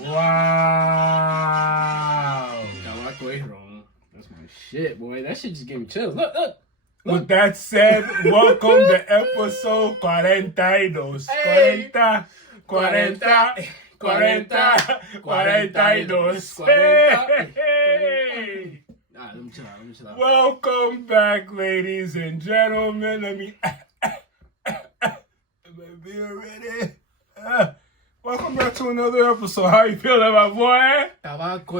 Wow. That's my shit, boy. That shit just gave me chills. Look. With that said, welcome to episode 42. Hey. 42. Hey. Nah, let me chill out. Welcome back, ladies and gentlemen. Let me be ready. Welcome back to another episode. How you feeling, my boy? Tabaco.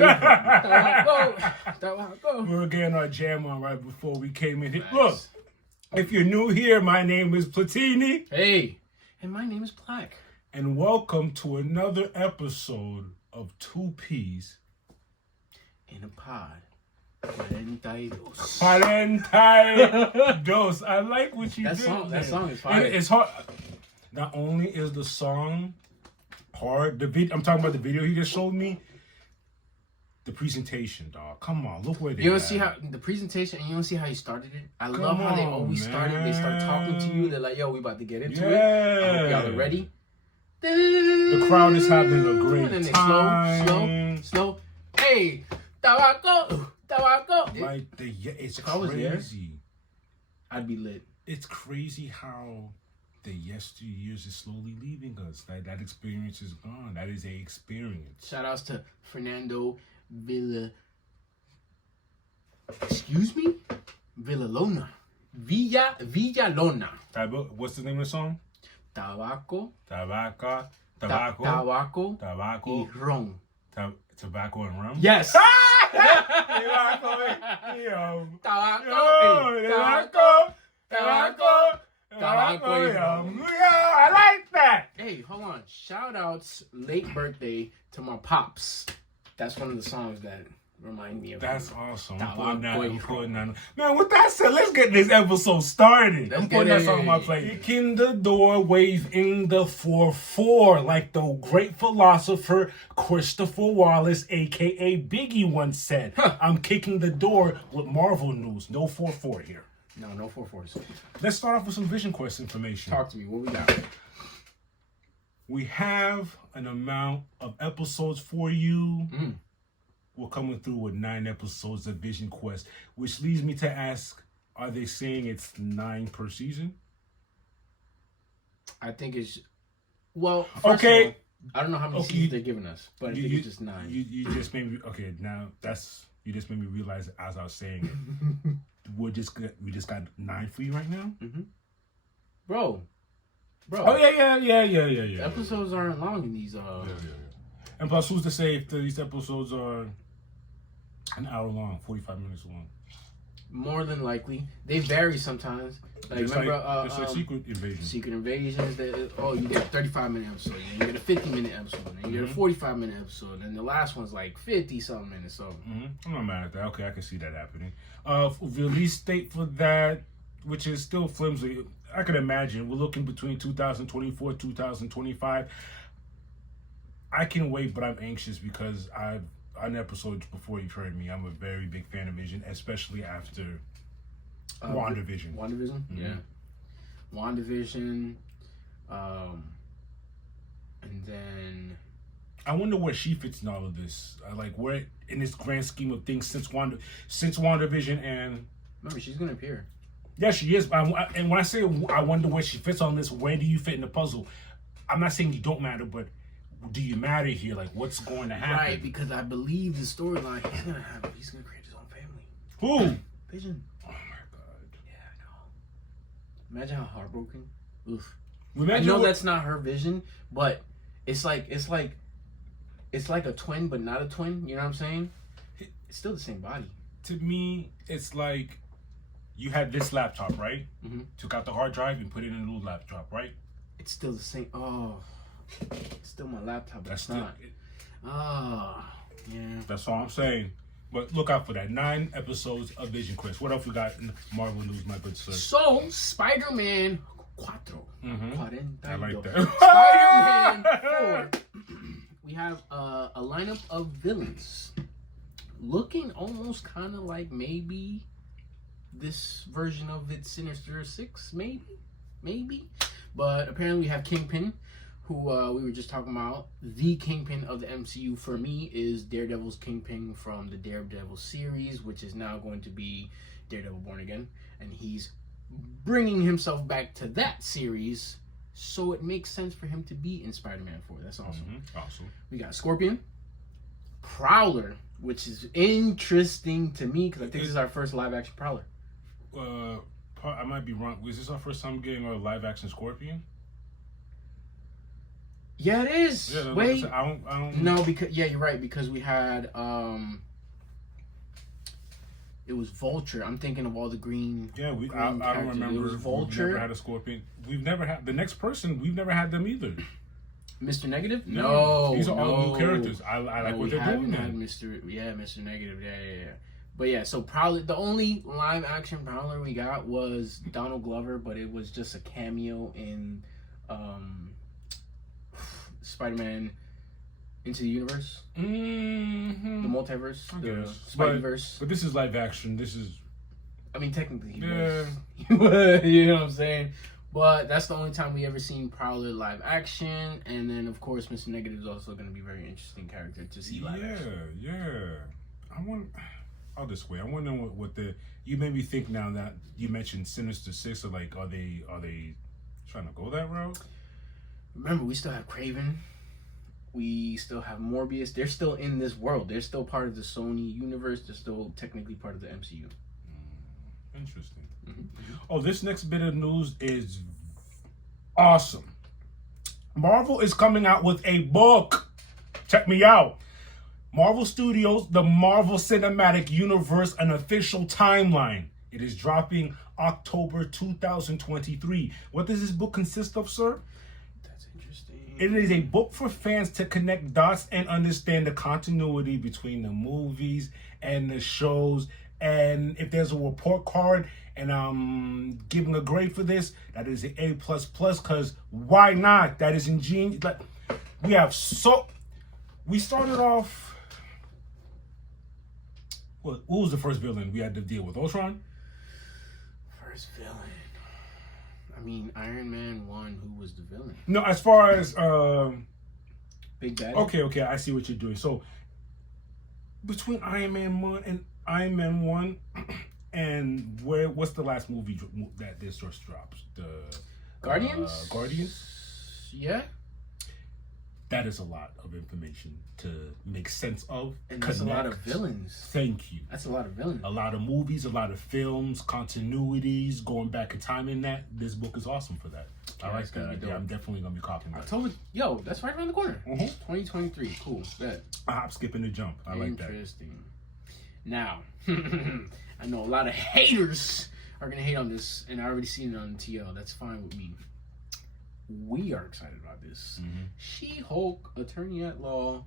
We were getting our jam on right before we came in here. Nice. Look, if you're new here, my name is Platini. Hey, and my name is Black. And welcome to another episode of Two Peas In a pod. 42. 42. I like what you did. That song is fire. It's hard. Not only is the song hard, I'm talking about the video he just showed me. The presentation, dog. Come on, look where they. You don't see how the presentation, and you don't see how he started it. I love how they always started. They start talking to you. They're like, "Yo, we about to get into it. I hope y'all are ready." The crowd is having a great and then time. slow. Hey, tabaco. Like it's If I was there, crazy. I'd be lit. It's crazy how the yesteryears is slowly leaving us. That experience is gone. That is a experience. Shout outs to Fernando Villalona. Villalona. What's the name of the song? Tabaco. Tobacco. Y ron. Tobacco and rum? Yes. Tobacco. I like that. Hey, hold on. Shout outs, late birthday to my pops. That's one of the songs that remind me of That's him. awesome. I'm putting that. Man, with that said, let's get this episode started. I'm putting that song on my plate. Kicking the door, waving the 4-4, like the great philosopher Christopher Wallace, a.k.a. Biggie, once said. I'm kicking the door with Marvel news. No 4-4 here. No 4-4s. Let's start off with some Vision Quest information. Talk to me. What we got? We have an amount of episodes for you. We're coming through with 9 episodes of Vision Quest, which leads me to ask, are they saying it's 9 per season? I think it's... Well, okay. All, I don't know how many seasons they're giving us, but I think it's just 9. You just made me... Okay, now you just made me realize as I was saying it. we just got 9 for you right now? Bro. Oh, yeah. Episodes aren't long in these... And plus, who's to say if these episodes are an hour long, 45 minutes long? More than likely. They vary sometimes. Like, just remember... it's like Secret Invasion. Secret Invasions. You get a 35-minute episode. And you get a 50-minute episode. And you get a 45-minute episode. And the last one's like 50-something minutes. So I'm not mad at that. Okay, I can see that happening. Release date for that, which is still flimsy. I can imagine. We're looking between 2024, 2025. I can wait, but I'm anxious because on episodes before you've heard me, I'm a very big fan of Vision, especially after WandaVision. WandaVision? Yeah. WandaVision. And then... I wonder where she fits in all of this. Like, where in this grand scheme of things since WandaVision and... Remember, she's going to appear. Yeah, she is. And when I say I wonder where she fits on this, where do you fit in the puzzle? I'm not saying you don't matter, but do you matter here? Like, what's going to happen? Right, because I believe the storyline he's gonna create his own family. Who? Vision. Oh my god. Yeah, I know. Imagine how heartbroken. Oof. Imagine I know that's not her vision, but it's like a twin, but not a twin. You know what I'm saying? It's still the same body. To me, it's like you had this laptop, right? Took out the hard drive and put it in a new laptop, right? It's still the same. Oh. It's still my laptop, but That's it's not. Yeah. That's all I'm saying. But look out for that. 9 episodes of Vision Quest. What else we got in Marvel news, my good sir? So, Spider-Man 4. I like that. Spider-Man 4. We have a lineup of villains. Looking almost kind of like maybe this version of its Sinister Six, maybe. But apparently we have Kingpin, who we were just talking about, the Kingpin of the MCU for me is Daredevil's Kingpin from the Daredevil series, which is now going to be Daredevil Born Again, and he's bringing himself back to that series, so it makes sense for him to be in Spider-Man 4. That's awesome. Awesome. We got Scorpion, Prowler, which is interesting to me because I think this is our first live-action Prowler. I might be wrong. Was this our first time getting a live-action Scorpion? Yeah, it is. Yeah, wait, I don't. No, because you're right. Because we had it was Vulture. I'm thinking of all the green. Yeah, green I don't remember. It was Vulture. We've never had a Scorpion. We've never had the next person. We've never had them either. Mr. Negative? No, these are all new characters. I like what they're doing. Had Mr. Negative. Yeah. But yeah, so probably the only live action Prowler we got was Donald Glover, but it was just a cameo in Spider-Man Into the Universe, the multiverse, the Spideyverse. But this is live action. This is. I mean, technically, he was. You know what I'm saying? But that's the only time we ever seen Prowler live action, and then of course, Mr. Negative is also going to be a very interesting character to see live action. I'll just wait. I wonder what the. You made me think now that you mentioned Sinister Six. Are they trying to go that route? Remember, we still have Kraven. We still have Morbius. They're still in this world. They're still part of the Sony universe. They're still technically part of the MCU. Interesting. Oh, this next bit of news is awesome. Marvel is coming out with a book. Check me out. Marvel Studios, the Marvel Cinematic Universe, an official timeline. It is dropping October 2023. What does this book consist of, sir? That's interesting. It is a book for fans to connect dots and understand the continuity between the movies and the shows. And if there's a report card and I'm giving a grade for this, that is an A++, because why not? That is ingenious. Like, we started off. What was the first villain we had to deal with? Ultron? First villain. I mean, Iron Man 1, who was the villain? No, as far as Big Bad. Okay, I see what you're doing. So between Iron Man 1 and Iron Man 1 and what's the last movie that this just drops? The Guardians? Guardians? Yeah. That is a lot of information to make sense of. And that's a lot of villains. Thank you. That's a lot of villains. A lot of movies, a lot of films, continuities, going back in time in that. This book is awesome for that. Yeah, I like that. Yeah, I'm definitely going to be copying that. October, that's right around the corner. 2023. Cool. That. A hop, skip, and a jump. I like that. Interesting. Now, I know a lot of haters are going to hate on this, and I already seen it on TL. That's fine with me. We are excited about this. She-Hulk Attorney at Law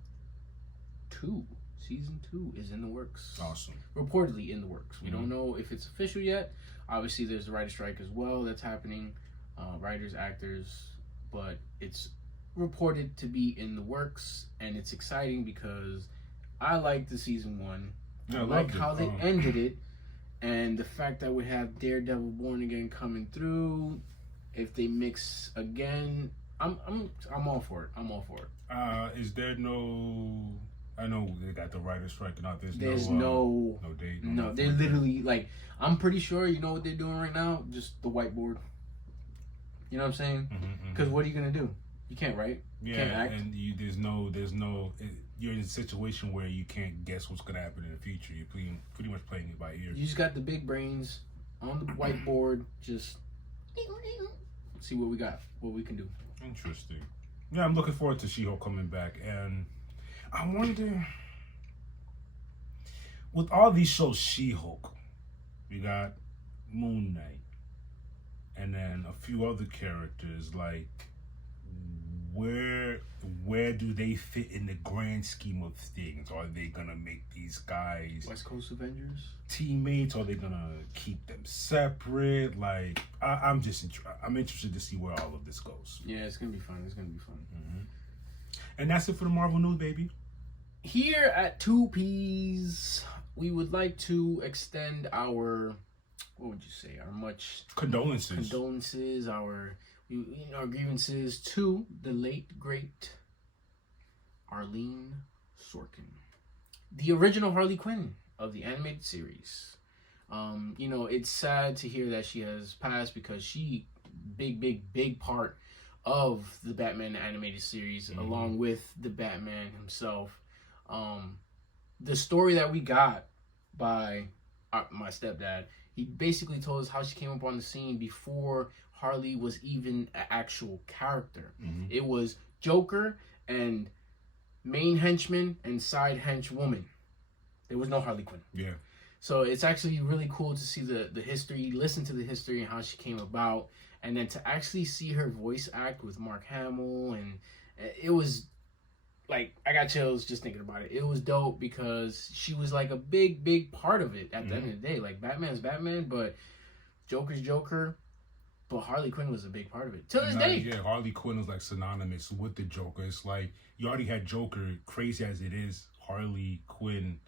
2, Season 2 is in the works. Awesome. Reportedly in the works. We don't know if it's official yet. Obviously, there's the writer strike as well that's happening. Writers, actors. But it's reported to be in the works. And it's exciting because I liked the Season 1. Yeah, I like how they ended it. And the fact that we have Daredevil Born Again coming through. If they mix again, I'm all for it. I'm all for it. Is there no? I know they got the writer's strike and all. There's no date. No, they're literally like. I'm pretty sure you know what they're doing right now. Just the whiteboard. You know what I'm saying? Because what are you gonna do? You can't write. Yeah, can't act. And there's no. You're in a situation where you can't guess what's gonna happen in the future. You're pretty much playing it by ear. You just got the big brains on the whiteboard. Just see what we got, what we can do. Interesting. Yeah, I'm looking forward to She-Hulk coming back, and I wonder, with all these shows, She-Hulk, we got Moon Knight, and then a few other characters. Like, where do they fit in the grand scheme of things? Are they gonna make these guys West Coast Avengers teammates? Are they gonna keep them separate? Like, I'm interested to see where all of this goes. Yeah, it's gonna be fun. And that's it for the Marvel news, baby. Here at 2Ps, we would like to extend our, what would you say, our much condolences. Our our grievances to the late great Arlene Sorkin, the original Harley Quinn of the animated series. It's sad to hear that she has passed because she big part of the Batman animated series, along with the Batman himself. The story that we got by my stepdad, he basically told us how she came up on the scene before Harley was even an actual character. It was Joker and main henchman and side henchwoman. There was no Harley Quinn. Yeah. So it's actually really cool to see the history, listen to the history and how she came about, and then to actually see her voice act with Mark Hamill, and it was like, I got chills just thinking about it. It was dope because she was like a big part of it at the end of the day. Like, Batman's Batman, but Joker's Joker, but Harley Quinn was a big part of it. To this day. Yeah, Harley Quinn was like synonymous with the Joker. It's like, you already had Joker, crazy as it is, Harley Quinn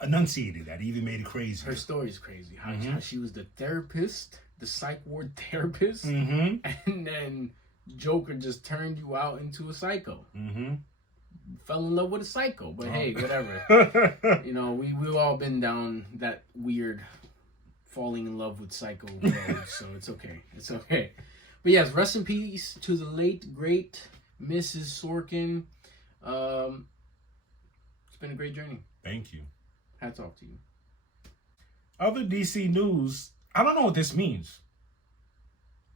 enunciated that, even made it crazy. Her story is crazy. How she was the therapist, the psych ward therapist, and then Joker just turned you out into a psycho. Fell in love with a psycho, but hey, whatever. We've all been down that weird falling in love with psycho road, so it's okay. It's okay. But yes, rest in peace to the late great Mrs. Sorkin. It's been a great journey. Thank you. Hats off to you. Other DC news, I don't know what this means.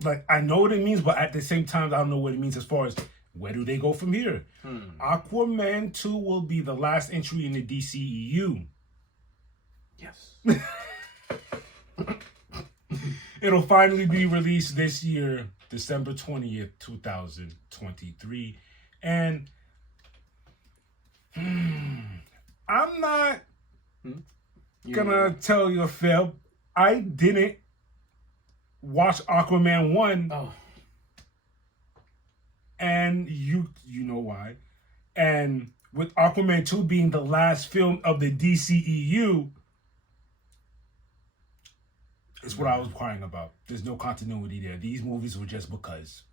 Like, I know what it means, but at the same time, I don't know what it means as far as where do they go from here. Aquaman 2 will be the last entry in the DCEU. Yes. It'll finally be released this year, December 20th, 2023. And I'm not gonna tell you a fib. I didn't watch Aquaman 1. Oh. And you know why. And with Aquaman 2 being the last film of the DCEU, it's what I was crying about. There's no continuity there. These movies were just because.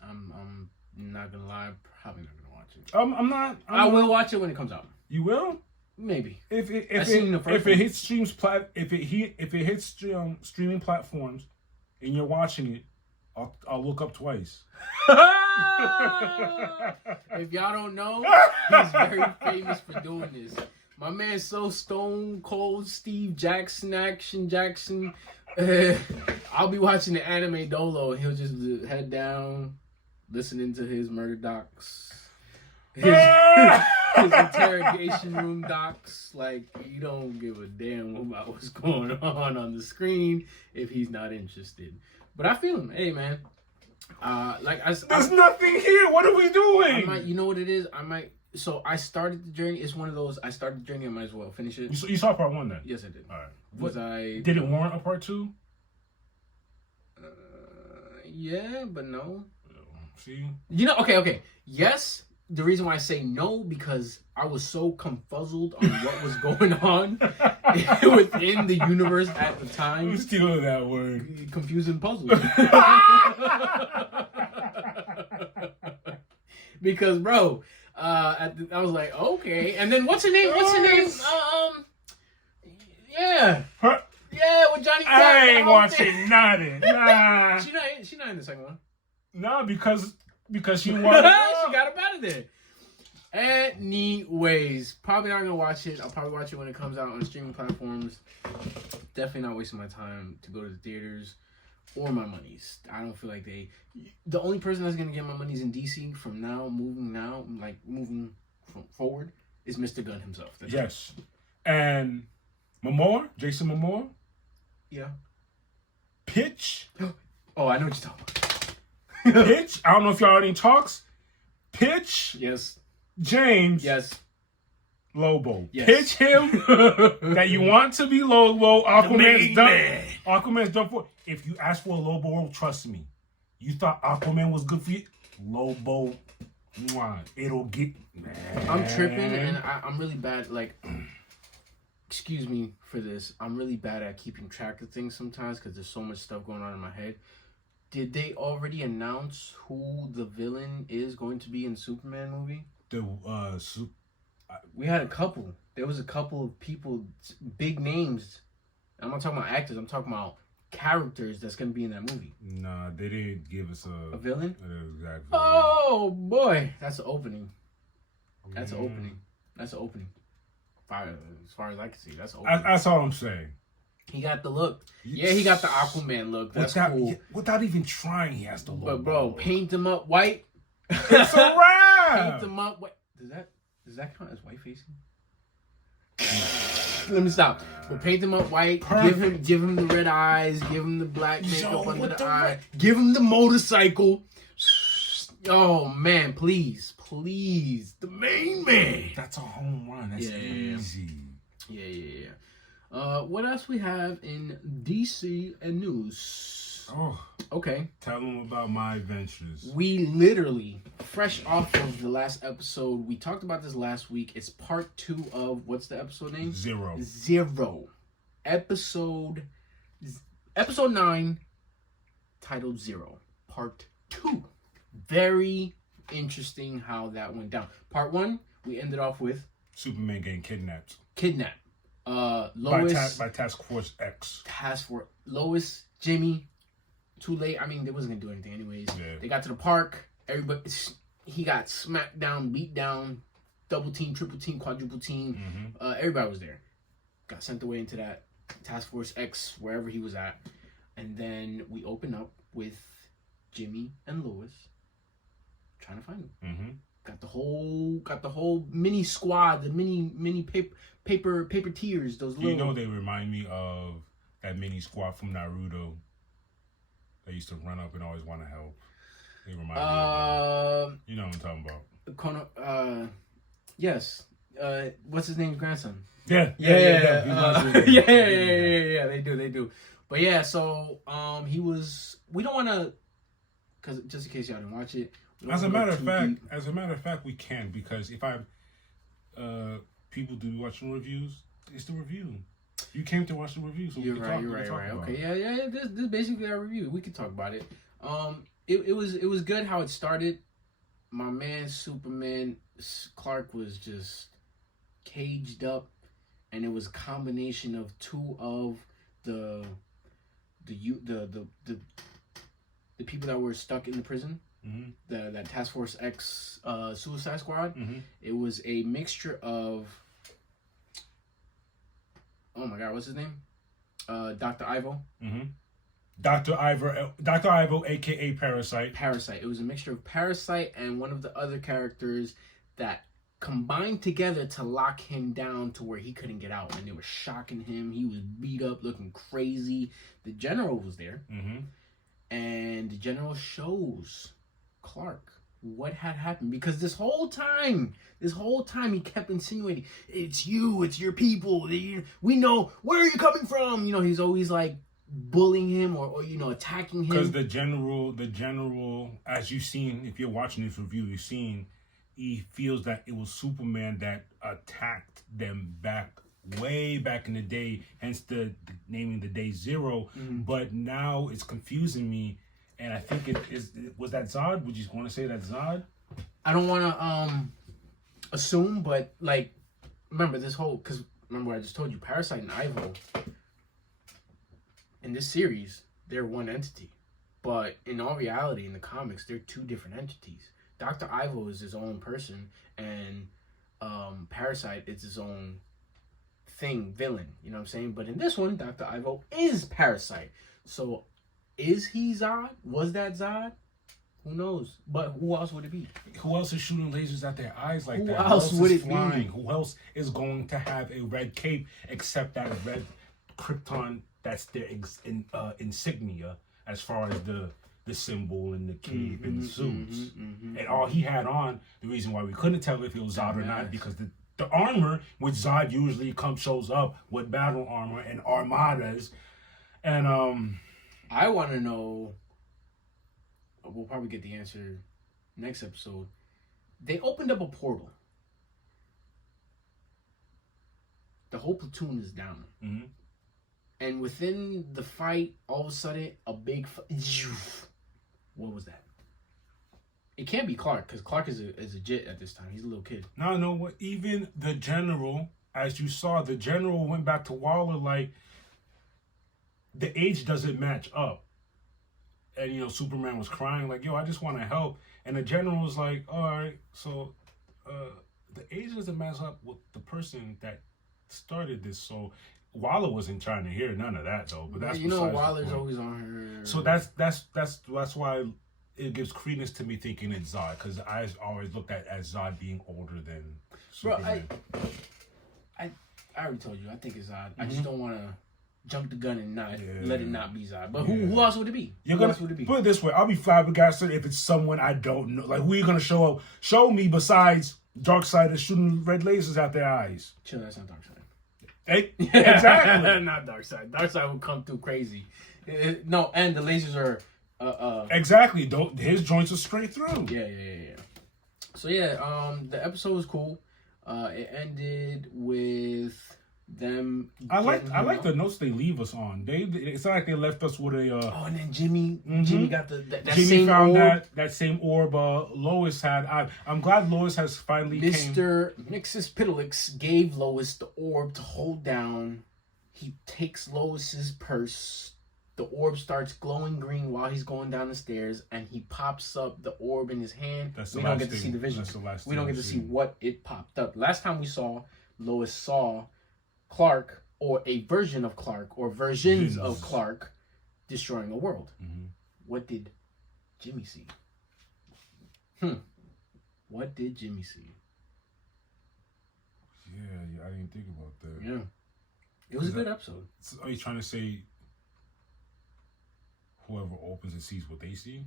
I'm not gonna lie, probably not gonna watch it. I will watch it when it comes out. You will? Maybe. If it hits streaming platforms and you're watching it, I'll look up twice. If y'all don't know, he's very famous for doing this. My man's so stone cold Steve Jackson, Action Jackson. I'll be watching the anime Dolo and he'll just head down, listening to his murder docs. His interrogation room docs. Like, you don't give a damn about what's going on the screen if he's not interested. But I feel him. Hey, man. There's nothing here. What are we doing? You know what it is? So I started the journey. It's one of those. I started the journey. I might as well finish it. You saw part 1 then? Yes, I did. All right. Did it warrant a part 2? Yeah, but no. See? Okay. Yes. The reason why I say no, because I was so confuzzled on what was going on within the universe at the time. I'm stealing that word. Confusing puzzle. Because, bro, I was like, okay. And then what's her name? Yeah. Yeah, with Johnny Depp. I ain't watching nothing. Nah. She's not in the second one. Nah, because she wanted she got up out of there. Anyways, probably not gonna watch it. I'll probably watch it when it comes out on streaming platforms. Definitely not wasting my time to go to the theaters or my monies. I don't feel like the only person that's gonna get my monies in DC from moving forward is Mr. Gunn himself. Yes. And Jason Momoa. Yeah. Pitch. Oh, I know what you're talking about. Pitch. I don't know if y'all already talks. Pitch. Yes. James. Yes. Lobo. Yes. Pitch him that you want to be Lobo. Aquaman's done. Aquaman's done for. If you ask for a Lobo role, trust me. You thought Aquaman was good for you? Lobo. It'll get. Man. I'm tripping and I'm really bad. Like, excuse me for this. I'm really bad at keeping track of things sometimes because there's so much stuff going on in my head. Did they already announce who the villain is going to be in the Superman movie? We had a couple. There was a couple of people, big names. I'm not talking about actors. I'm talking about characters that's going to be in that movie. Nah, they didn't give us a villain. Exactly. Oh boy, that's the opening. That's an opening. That's an opening. As far as I can see, that's an opening. That's all I'm saying. He got the look. Yeah, he got the Aquaman look. That's cool. Without even trying, he has the look. But bro, paint him up white. It's a wrap. Paint him up white. Does that count as white facing? Let me stop. But paint him up white. Perfect. Give him the red eyes. Give him the black makeup under the eye. Give him the motorcycle. Oh man, please, the main man. That's a home run. That's easy. Yeah. What else we have in DC and news? Oh, okay. Tell them about my adventures. We literally, fresh off of the last episode, we talked about this last week. It's part 2 of, what's the episode name? Zero. Episode 9, titled Zero, part 2. Very interesting how that went down. Part 1, we ended off with Superman getting kidnapped. Lois by Task Force X. Lois, Jimmy. Too late. I mean, they wasn't gonna do anything anyways. Yeah. They got to the park. He got smacked down, beat down, double team, triple team, quadruple team. Mm-hmm. Everybody was there. Got sent away into that Task Force X, wherever he was at, and then we open up with Jimmy and Lois trying to find him. Mm-hmm. Got the whole mini squad, the mini paper tears. Those little. You know, they remind me of that mini squad from Naruto. They used to run up and always want to help. They remind me of that. You know what I'm talking about. Yes. What's his name's grandson? Yeah. They do. But yeah, so he was. We don't want to, because just in case y'all didn't watch it. As a matter of fact, we can, because if people do watching reviews, it's the review. You came to watch the review, so you're right. Okay, yeah. This is basically our review. We can talk about it. It was good how it started. My man Superman Clark was just caged up, and it was a combination of two of the people that were stuck in the prison. Mm-hmm. That Task Force X Suicide Squad. Mm-hmm. It was a mixture of, oh my god, what's his name? Dr. Ivo. Mm-hmm. Dr. Ivo, aka Parasite. It was a mixture of Parasite and one of the other characters that combined together to lock him down to where he couldn't get out. And they were shocking him. He was beat up, looking crazy. The General was there. Mm-hmm. And the General shows Clark what had happened, because this whole time he kept insinuating, it's your people, we know, where are you coming from? You know, he's always like bullying him or attacking him. Because the general, as you've seen, if you're watching this review, you've seen he feels that it was Superman that attacked them way back in the day, hence the naming the day Zero. Mm-hmm. But now it's confusing me. And I think was that Zod? Would you want to say that Zod? I don't want to assume, but like, remember what I just told you, Parasite and Ivo, in this series, they're one entity. But in all reality, in the comics, they're two different entities. Dr. Ivo is his own person, and Parasite is his own villain. You know what I'm saying? But in this one, Dr. Ivo is Parasite. So, is he Zod? Was that Zod? Who knows? But who else would it be? Who else is shooting lasers at their eyes like that? Who else would it be? Who else is going to have a red cape except that red Krypton that's their insignia as far as the symbol and the cape and the suits. And all he had on, the reason why we couldn't tell if it was Zod or not, because the armor, which Zod usually shows up with battle armor and armadas. And I want to know, we'll probably get the answer next episode. They opened up a portal. The whole platoon is down. Mm-hmm. And within the fight, all of a sudden, a big What was that? It can't be Clark, because Clark is a jit at this time. He's a little kid. No, what? Even the general, as you saw, the general went back to Waller like the age doesn't match up. And, you know, Superman was crying like, yo, I just want to help. And the general was like, all right, so the age doesn't match up with the person that started this. So Waller wasn't trying to hear none of that, though. But that's, you know, Waller's always on her. So that's why it gives credence to me thinking it's Zod, because I always looked at as Zod being older than Superman. Bro, I already told you, I think it's Zod. I just don't want to jump the gun and not let it not be Zod. But who else would it be? Who else would it be? Put it this way, I'll be flabbergasted if it's someone I don't know. Like, who are you gonna show up? Show me besides Darkseid is shooting red lasers out their eyes. Chill, that's not Darkseid. Hey, exactly. Not Darkseid. Darkseid will come through crazy. No, and the lasers are exactly. His joints are straight through. Yeah. So yeah, the episode was cool. It ended with them. I like the notes they leave us on. It's not like they left us with a. Oh, and then Jimmy got that Jimmy same found orb. that same orb. Lois had. I'm glad Lois has finally. Mr. Mxyzptlk gave Lois the orb to hold down. He takes Lois's purse. The orb starts glowing green while he's going down the stairs, and he pops up the orb in his hand. We don't get to see the vision. We don't get to see what it popped up. Last time we saw, Lois saw Clark, or a version of Clark, or versions of Clark, destroying a world. What did Jimmy see? What did Jimmy see? Yeah, I didn't think about that. Yeah. It was a good episode. Are you trying to say whoever opens and sees what they see?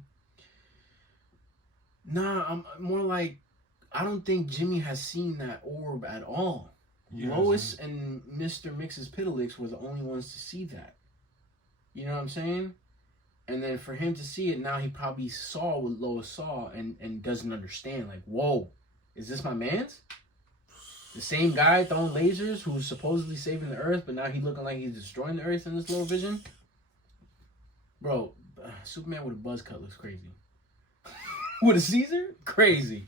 Nah, I'm more like, I don't think Jimmy has seen that orb at all. Lois and Mr. Mxyzptlk were the only ones to see that. You know what I'm saying? And then for him to see it, now he probably saw what Lois saw and doesn't understand. Like, whoa, is this my man's? The same guy throwing lasers who's supposedly saving the Earth, but now he's looking like he's destroying the Earth in this little vision? Bro, Superman with a buzz cut looks crazy. With a Caesar? Crazy.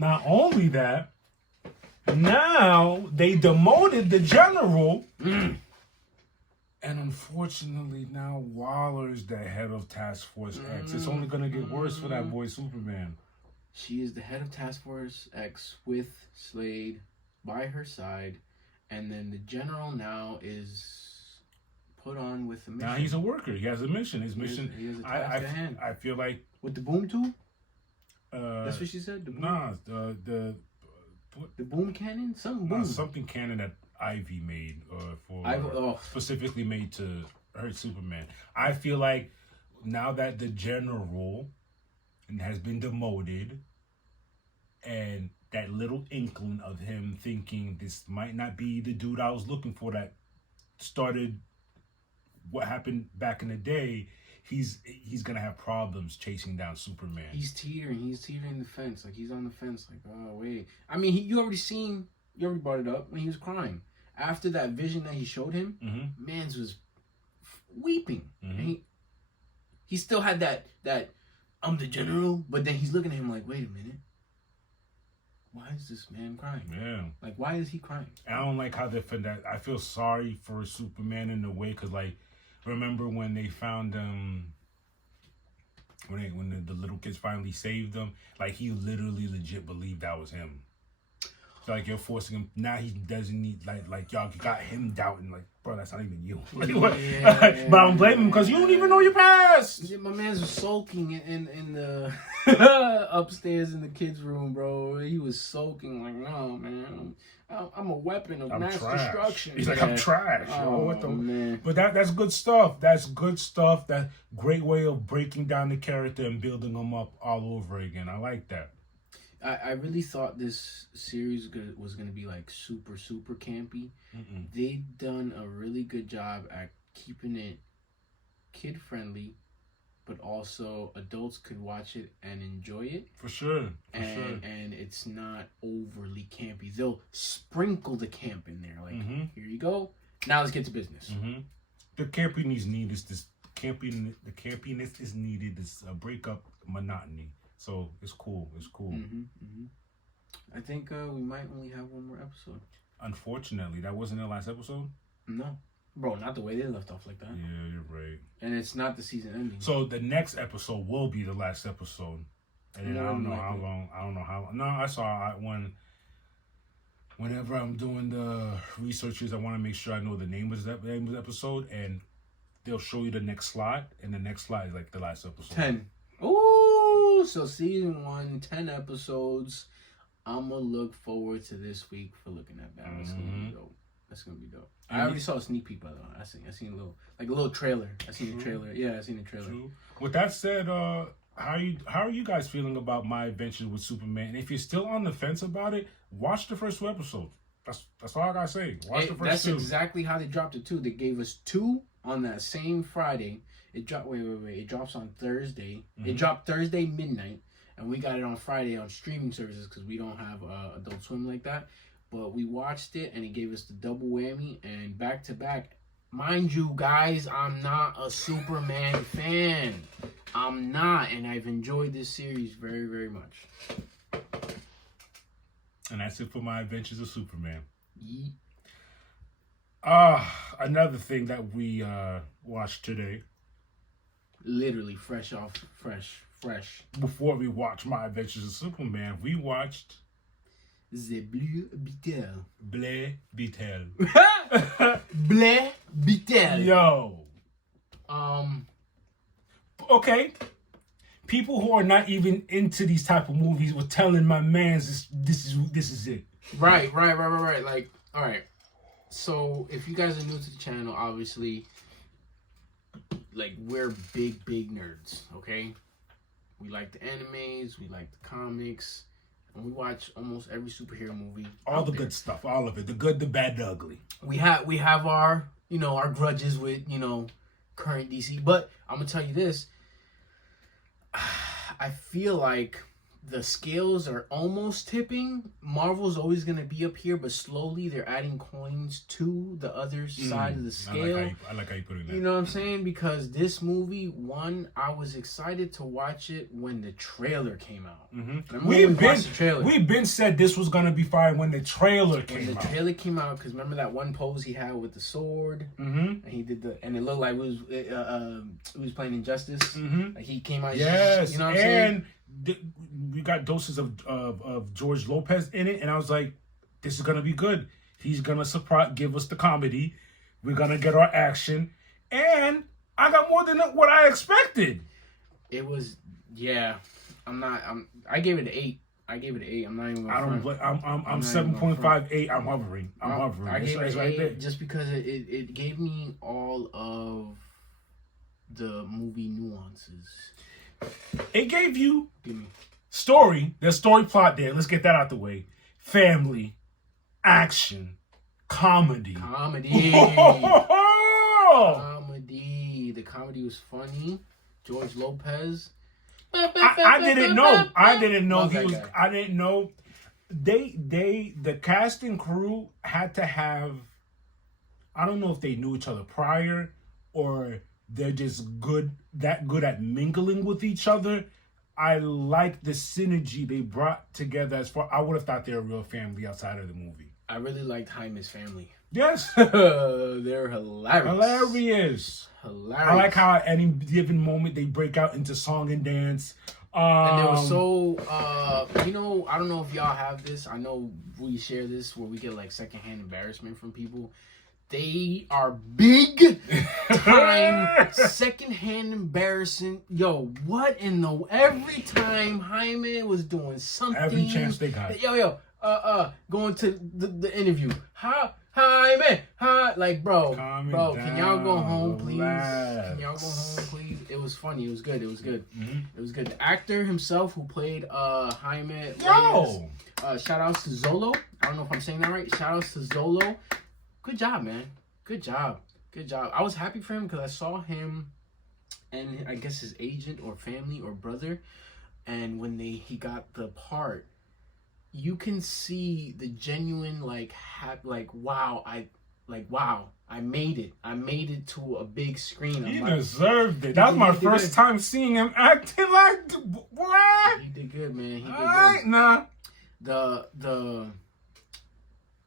Not only that, now they demoted the general. And unfortunately, now Waller's the head of Task Force X. It's only going to get worse for that boy Superman. She is the head of Task Force X with Slade by her side. And then the general now is put on with a mission. Now he's a worker. He has a mission. His mission. He has a task at hand. I feel like with the boom tool. That's what she said. The boom? The boom cannon. Something cannon that Ivy made specifically made to hurt Superman. I feel like now that the general has been demoted, and that little inkling of him thinking this might not be the dude I was looking for that started what happened back in the day, he's gonna have problems chasing down Superman. He's teetering the fence. Like, he's on the fence. Like, oh wait. I mean, you already brought it up when he was crying. After that vision that he showed him, Mans was weeping. And he still had that I'm the general, but then he's looking at him like, wait a minute. Why is this man crying? Yeah. Like, why is he crying? I don't like how they defend that. I feel sorry for Superman in a way, because, like, remember when they found when the little kids finally saved them? Like, he literally legit believed that was him. So, like, you're forcing him. Now he doesn't need, like y'all got him doubting. Like, bro, that's not even you. Like, what? But I don't blame him, because you don't even know your past. Yeah, my man's was sulking in the upstairs in the kids' room, bro. He was sulking like, no, man. I'm a weapon of mass destruction. He's like, I'm trash. Oh, what the man. But that's good stuff. That's good stuff. That great way of breaking down the character and building them up all over again. I like that. I really thought this series was going to be like super campy. They've done a really good job at keeping it kid friendly, but also adults could watch it and enjoy it. For sure. And it's not overly campy. They'll sprinkle the camp in there. Like, here you go. Now let's get to business. the campiness need is this the campiness is needed. This break up monotony. So it's cool. It's cool. I think we might only have one more episode. Unfortunately, that wasn't the last episode. No, bro, not the way they left off like that. Yeah, you're right. And it's not the season ending. So the next episode will be the last episode, and then I don't know how long. I don't know how. No, I saw one. Whenever I'm doing the researches, I want to make sure I know the name of the episode, and they'll show you the next slot, and the next slot is like the last episode. 10. Ooh, so season 1, 10 episodes. I'm gonna look forward to this week for looking at that. That's gonna be dope. That's gonna be dope. I already saw a sneak peek by the way. I seen a little trailer. I seen the trailer. Yeah, I seen the trailer. True. With that said, how are you guys feeling about My Adventures with Superman? And if you're still on the fence about it, watch the first 2 episodes. That's all I gotta say. Watch the first 2. That's exactly how they dropped it too. They gave us 2 on that same Friday. It dropped. Wait. It drops on Thursday. It dropped Thursday midnight, and we got it on Friday on streaming services because we don't have Adult Swim like that. But we watched it, and it gave us the double whammy and back to back. Mind you, guys, I'm not a Superman fan. I'm not, and I've enjoyed this series very, very much. And that's it for My Adventures of Superman. Yeet. Another thing that we watched today. Literally fresh. Before we watched My Adventures of Superman, we watched The Blue Beetle. Beetle. Bleu Beetle. Yo. Okay. People who are not even into these type of movies were telling my mans this is it. Right. Like, all right. So if you guys are new to the channel, obviously, like, we're big nerds, okay? We like the animes, we like the comics, and we watch almost every superhero movie. All the good stuff, all of it. The good, the bad, the ugly. We have our, our grudges with, current DC. But I'm gonna tell you this. I feel like the scales are almost tipping. Marvel's always going to be up here, but slowly they're adding coins to the other side of the scale. I like how you put it in that. You know what I'm saying? Because this movie, one, I was excited to watch it when the trailer came out. We've been said this was going to be fire when the trailer came out. When the trailer came out, because remember that one pose he had with the sword? And he did and it looked like it was playing Injustice. Like he came out. Yes. You know what I'm saying? We got doses of George Lopez in it, and I was like, this is gonna be good. He's gonna give us the comedy. We're gonna get our action, and I got more than what I expected. It was, yeah. I gave it an 8. I gave it an 8. I'm not even gonna I'm 7.58. I'm hovering. I gave it an 8 just because it gave me all of the movie nuances. It gave you story. There's story plot there. Let's get that out the way. Family, action, comedy. Comedy. The comedy was funny. George Lopez. I didn't know he was. Guy. I didn't know. The cast and crew had to have. I don't know if they knew each other prior or they're just that good at mingling with each other. I like the synergy they brought together. I would have thought they were a real family outside of the movie. I really liked Jaime's family. Yes. They're hilarious. I like how at any given moment they break out into song and dance. And they were so, I don't know if y'all have this. I know we share this where we get like secondhand embarrassment from people. They are big time secondhand embarrassing. Yo, what in the every time Jaime was doing something, every chance they got. Going to the interview. Jaime, like bro, can y'all go home, please? Can y'all go home, please? It was funny. It was good. It was good. It was good. The actor himself who played Jaime Reyes, shout outs to Zolo. I don't know if I'm saying that right. Shout outs to Zolo. Good job, man. Good job. I was happy for him because I saw him and I guess his agent or family or brother, and when he got the part, you can see the genuine wow, like, wow, I made it. I made it to a big screen. He deserved it. That was my first time seeing him acting like, what? He did good, man. He did good. good. Nah.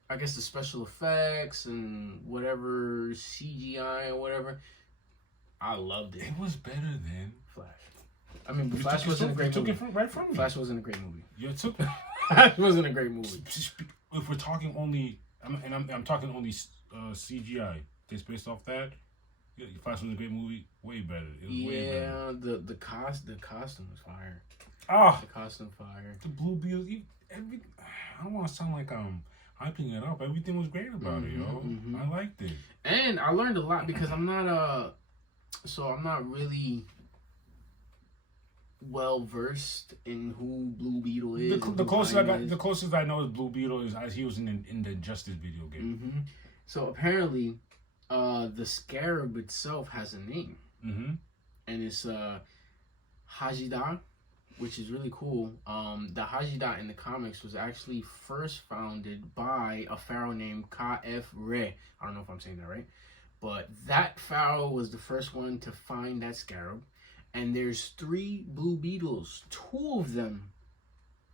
I guess the special effects and whatever CGI or whatever, I loved it. It was better than Flash. I mean, Flash wasn't a great movie. Right from me. Flash wasn't a great movie. You took. Flash wasn't a great movie. If we're talking only, I'm talking only CGI. Just based off that, Flash was a great movie. Way better. It was way better. The costume was fire. Ah, the costume fire. The Blue Beetle. I don't want to sound like I'm hyping it up. Everything was great about it, yo. I liked it, and I learned a lot because I'm not really well versed in who Blue Beetle is. The closest I know is Blue Beetle is he was in the Justice video game. So apparently, the Scarab itself has a name, and it's Hajida, which is really cool. The Hajida in the comics was actually first founded by a pharaoh named Ka-F-Re. I don't know if I'm saying that right, but that pharaoh was the first one to find that scarab. And there's 3 Blue Beetles. 2 of them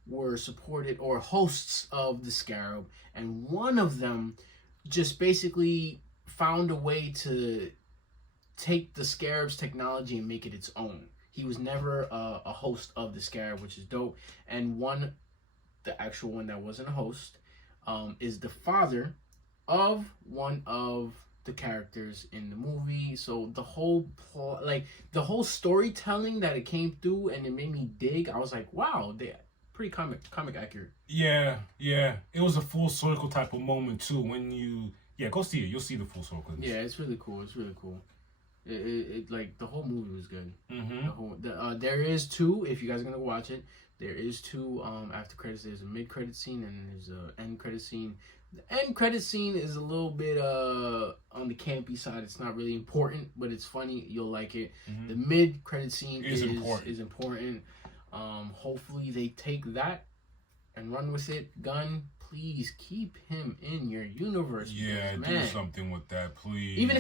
were supported or hosts of the scarab, and one of them just basically found a way to take the scarab's technology and make it its own. He was never a host of the scarab, which is dope. And the actual one that wasn't a host, is the father of one of the characters in the movie. So the whole plot, like the whole storytelling that it came through, and it made me dig. I was like, wow, they're pretty comic accurate. Yeah. It was a full circle type of moment too. When you go see it, you'll see the full circle. Yeah, it's really cool. It like the whole movie was good. There is 2. If you guys are gonna watch it, there is 2 after credits. There's a mid credit scene and there's a end credit scene. The end credit scene is a little bit on the campy side. It's not really important, but it's funny. You'll like it. The mid credit scene is important. Hopefully they take that and run with it. Gunn, please keep him in your universe. Yeah, do something with that, please. Even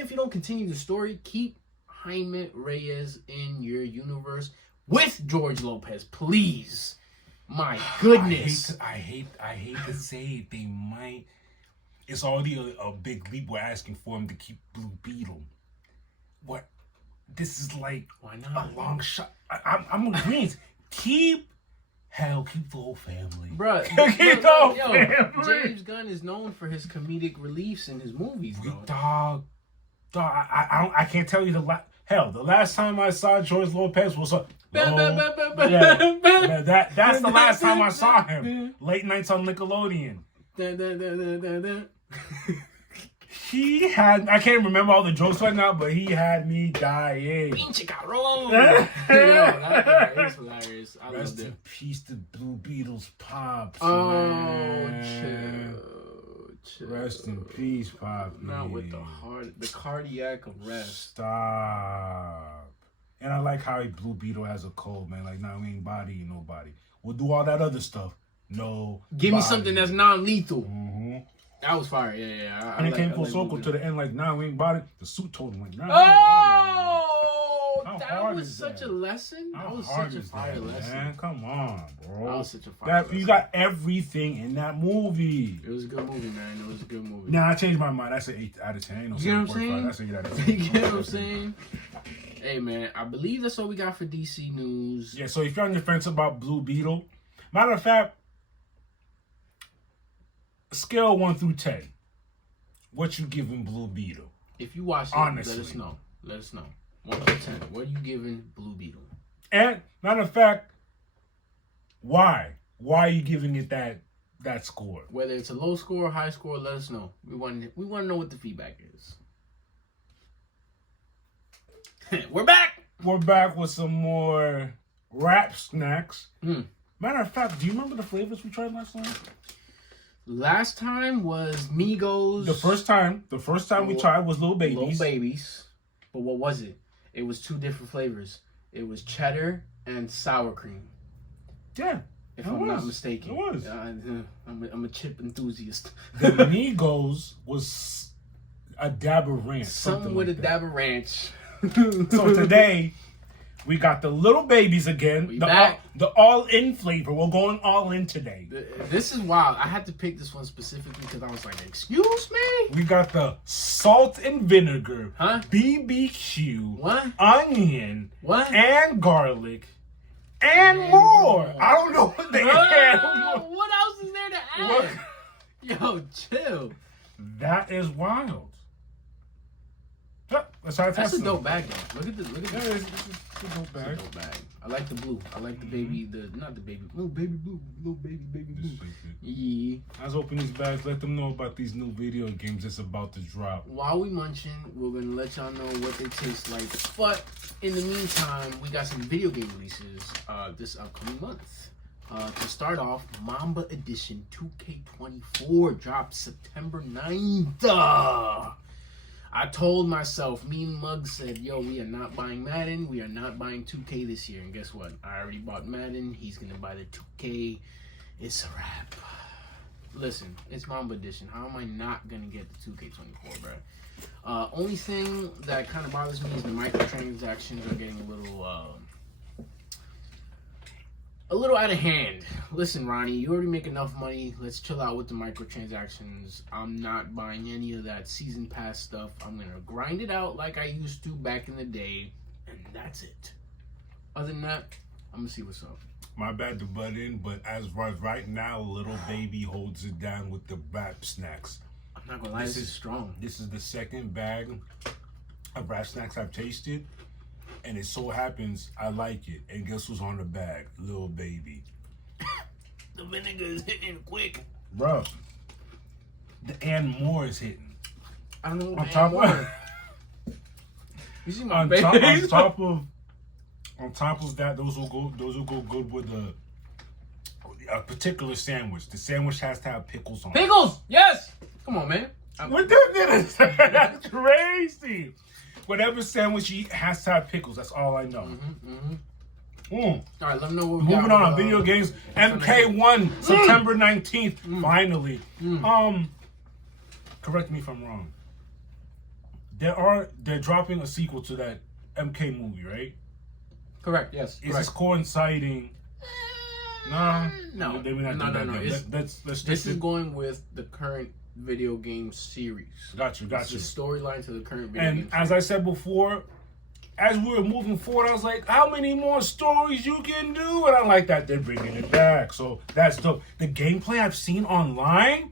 if you don't continue the story, keep Jaime Reyes in your universe with George Lopez, please. My goodness. I hate to say it. They might. It's already a big leap we're asking for him to keep Blue Beetle. What? This is like why not? A long shot. I'm agreeing. Keep the whole family. Bruh, James Gunn is known for his comedic reliefs in his movies, bro. Dog, I can't tell you the last time I saw George Lopez was that's the last time I saw him. Late nights on Nickelodeon. He had, I can't remember all the jokes right now, but he had me dying. Pinche cabrón. That is hilarious. I Rest loved it. in peace to Blue Beetle's pops. Oh, chill. Rest in peace, Pop. Not with the cardiac arrest. Stop. And I like how Blue Beetle has a code, man. Like, nah, we ain't bodying nobody. We'll do all that other stuff. No. Give me something that's non-lethal. Mm-hmm. That was fire. Yeah. And it came full circle to the end, like, nah, we ain't bodying. The suit told him, like, nah. That was such a lesson. That was such a fire lesson. Man, come on, bro. That was such a fire lesson. You got everything in that movie. It was a good movie, man. It was a good movie. Nah, I changed my mind. That's an 8 out of 10. Ain't no you know what I'm saying? That's an 8 out of 10. You know what I'm saying? Hey, man, I believe that's all we got for DC news. Yeah, so if you're on the fence about Blue Beetle, matter of fact, scale 1 through 10, what you giving Blue Beetle? If you watch it, honestly, let us know. Let us know. 1 through 10, what are you giving Blue Beetle? And matter of fact, why? Why are you giving it that score? Whether it's a low score or high score, let us know. We want to know what the feedback is. We're back. We're back with some more rap snacks. Matter of fact, do you remember the flavors we tried last time? Last time was Migos. The first time we tried was Little Babies. Little Babies. But what was it? It was 2 different flavors. It was cheddar and sour cream. Yeah. if I'm not mistaken. It was. I'm a chip enthusiast. The Migos was a dab of ranch. Something with like a dab of ranch. So today, we got the little babies again. The all-in flavor. We're going all in today. This is wild. I had to pick this one specifically because I was like, excuse me? We got the salt and vinegar. Huh? BBQ. What? Onion. What? And garlic. And more. I don't know what they have. What else is there to add? What? Yo, chill. That is wild. That's a dope bag, though. Look at this. It's a dope bag. It's a dope bag. I like the blue. I like the baby. Not the baby. Little baby blue. Little baby blue. Yeah. I was opening these bags. Let them know about these new video games that's about to drop. While we munching, we're gonna let y'all know what they taste like. But in the meantime, we got some video game releases this upcoming month. To start off, Mamba Edition 2K24 drops September 9th. I told myself, me and Muggs said, yo, we are not buying Madden. We are not buying 2K this year. And guess what? I already bought Madden. He's going to buy the 2K. It's a wrap. Listen, it's Mamba Edition. How am I not going to get the 2K24, bro? Only thing that kind of bothers me is the microtransactions are getting a little out of hand. Listen, Ronnie, you already make enough money. Let's chill out with the microtransactions. I'm not buying any of that season pass stuff. I'm going to grind it out like I used to back in the day, and that's it. Other than that, I'm going to see what's up. My bad to butt in, but as of right now, little baby holds it down with the rap snacks. I'm not going to lie, this is strong. This is the second bag of rap snacks I've tasted. And it so happens I like it. And guess who's on the bag? Little baby. The vinegar is hitting quick. Bro. The and more is hitting. I don't know what on top of you see my face? On top of that, those will go good with a particular sandwich. The sandwich has to have pickles on it. Pickles! Yes! Come on, man. What that? That's crazy. Whatever sandwich you eat has to have pickles. That's all I know. All right, let me know what we Moving on video games. MK1, September 19th. Finally. Correct me if I'm wrong. They're dropping a sequel to that MK movie, right? Correct. Yes. Is this coinciding? No. No. This is going with the current video game series. Got you. The storyline to the current video game series. And as I said before, as we were moving forward, I was like, how many more stories you can do? And I like that they're bringing it back. So that's dope. The gameplay I've seen online,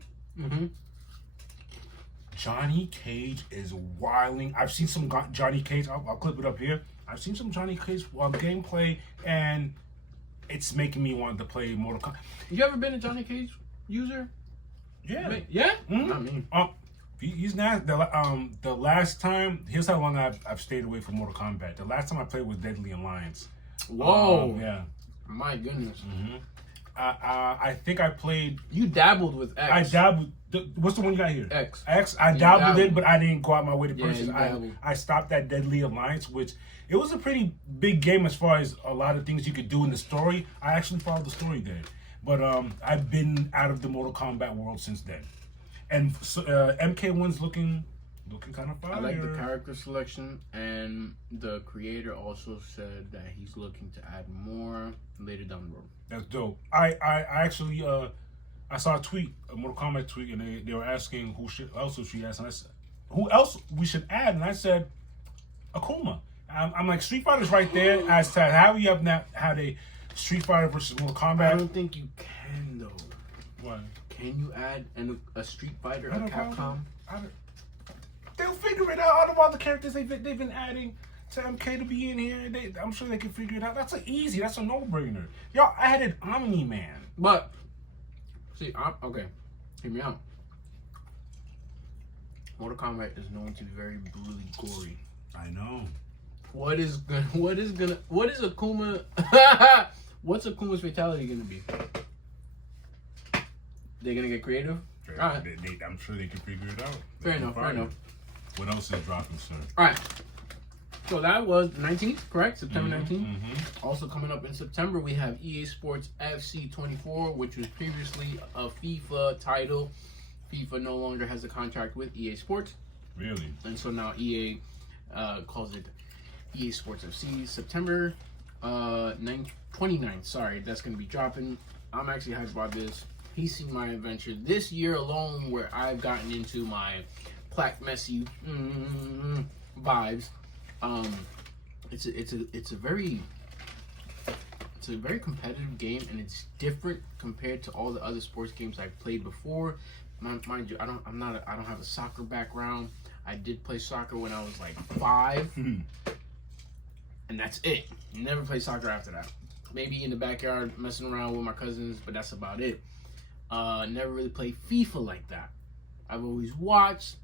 Johnny Cage is wilding. I've seen some Johnny Cage. I'll clip it up here. I've seen some Johnny Cage gameplay, and it's making me want to play Mortal Kombat. You ever been a Johnny Cage user? Yeah. Yeah? Mm-hmm. I mean, he's not the last time. Here's how long I've stayed away from Mortal Kombat. The last time I played was Deadly Alliance. Whoa. Yeah. My goodness. I think I played. You dabbled with X. I dabbled. What's the one you got here? X. I dabbled in, but I didn't go out my way to purchase. Yeah, I stopped at Deadly Alliance, which it was a pretty big game as far as a lot of things you could do in the story. I actually followed the story there. But I've been out of the Mortal Kombat world since then. And MK1's looking kind of fire. I like the character selection, and the creator also said that he's looking to add more later down the road. That's dope. I actually I saw a tweet, a Mortal Kombat tweet, and they were asking who else should ask, and I said, who else we should add, and I said Akuma. I'm like, Street Fighter's right there. As to how you have not had a Street Fighter versus Mortal Kombat. I don't think you can though. What? Can you add a Street Fighter, a Capcom? They'll figure it out. Out of all the characters they've been adding to MK to be in here, I'm sure they can figure it out. That's easy. That's a no-brainer. Y'all added Omni-Man. But see, okay, hear me out. Mortal Kombat is known to be very brutally gory. I know. What is Akuma? What's Akuma's fatality gonna be? They're gonna get creative. All right. I'm sure they can figure it out. Fair enough. What else is dropping, sir? All right. So that was the 19th, correct? September 19th. Also coming up in September, we have EA Sports FC 24, which was previously a FIFA title. FIFA no longer has a contract with EA Sports. Really? And so now EA calls it EA Sports FC. September 29th, sorry, that's going to be dropping. I'm actually hyped about this. Piecing my adventure this year alone, where I've gotten into my Plaque Messi vibes. It's a very competitive game, and it's different compared to all the other sports games I've played before. Mind you, I don't have a soccer background. I did play soccer when I was like 5, and that's it. Never played soccer after that. Maybe in the backyard messing around with my cousins, but that's about it. Never really played FIFA like that. I've always watched.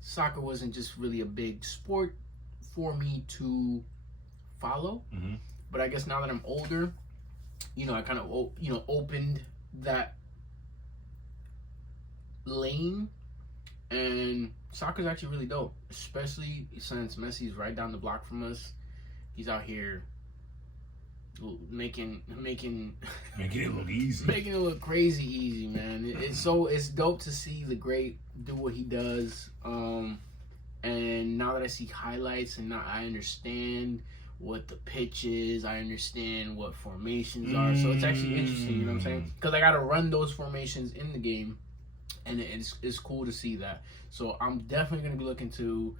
Soccer wasn't just really a big sport for me to follow. But I guess now that I'm older, I kind of opened that lane, and soccer's actually really dope, especially since Messi's right down the block from us. He's out here making it look easy, making it look crazy easy, man. It's dope to see the great do what he does. And now that I see highlights, and now I understand what the pitch is, I understand what formations are. So it's actually interesting, you know what I'm saying? Because I got to run those formations in the game, and it's cool to see that. So I'm definitely going to be looking to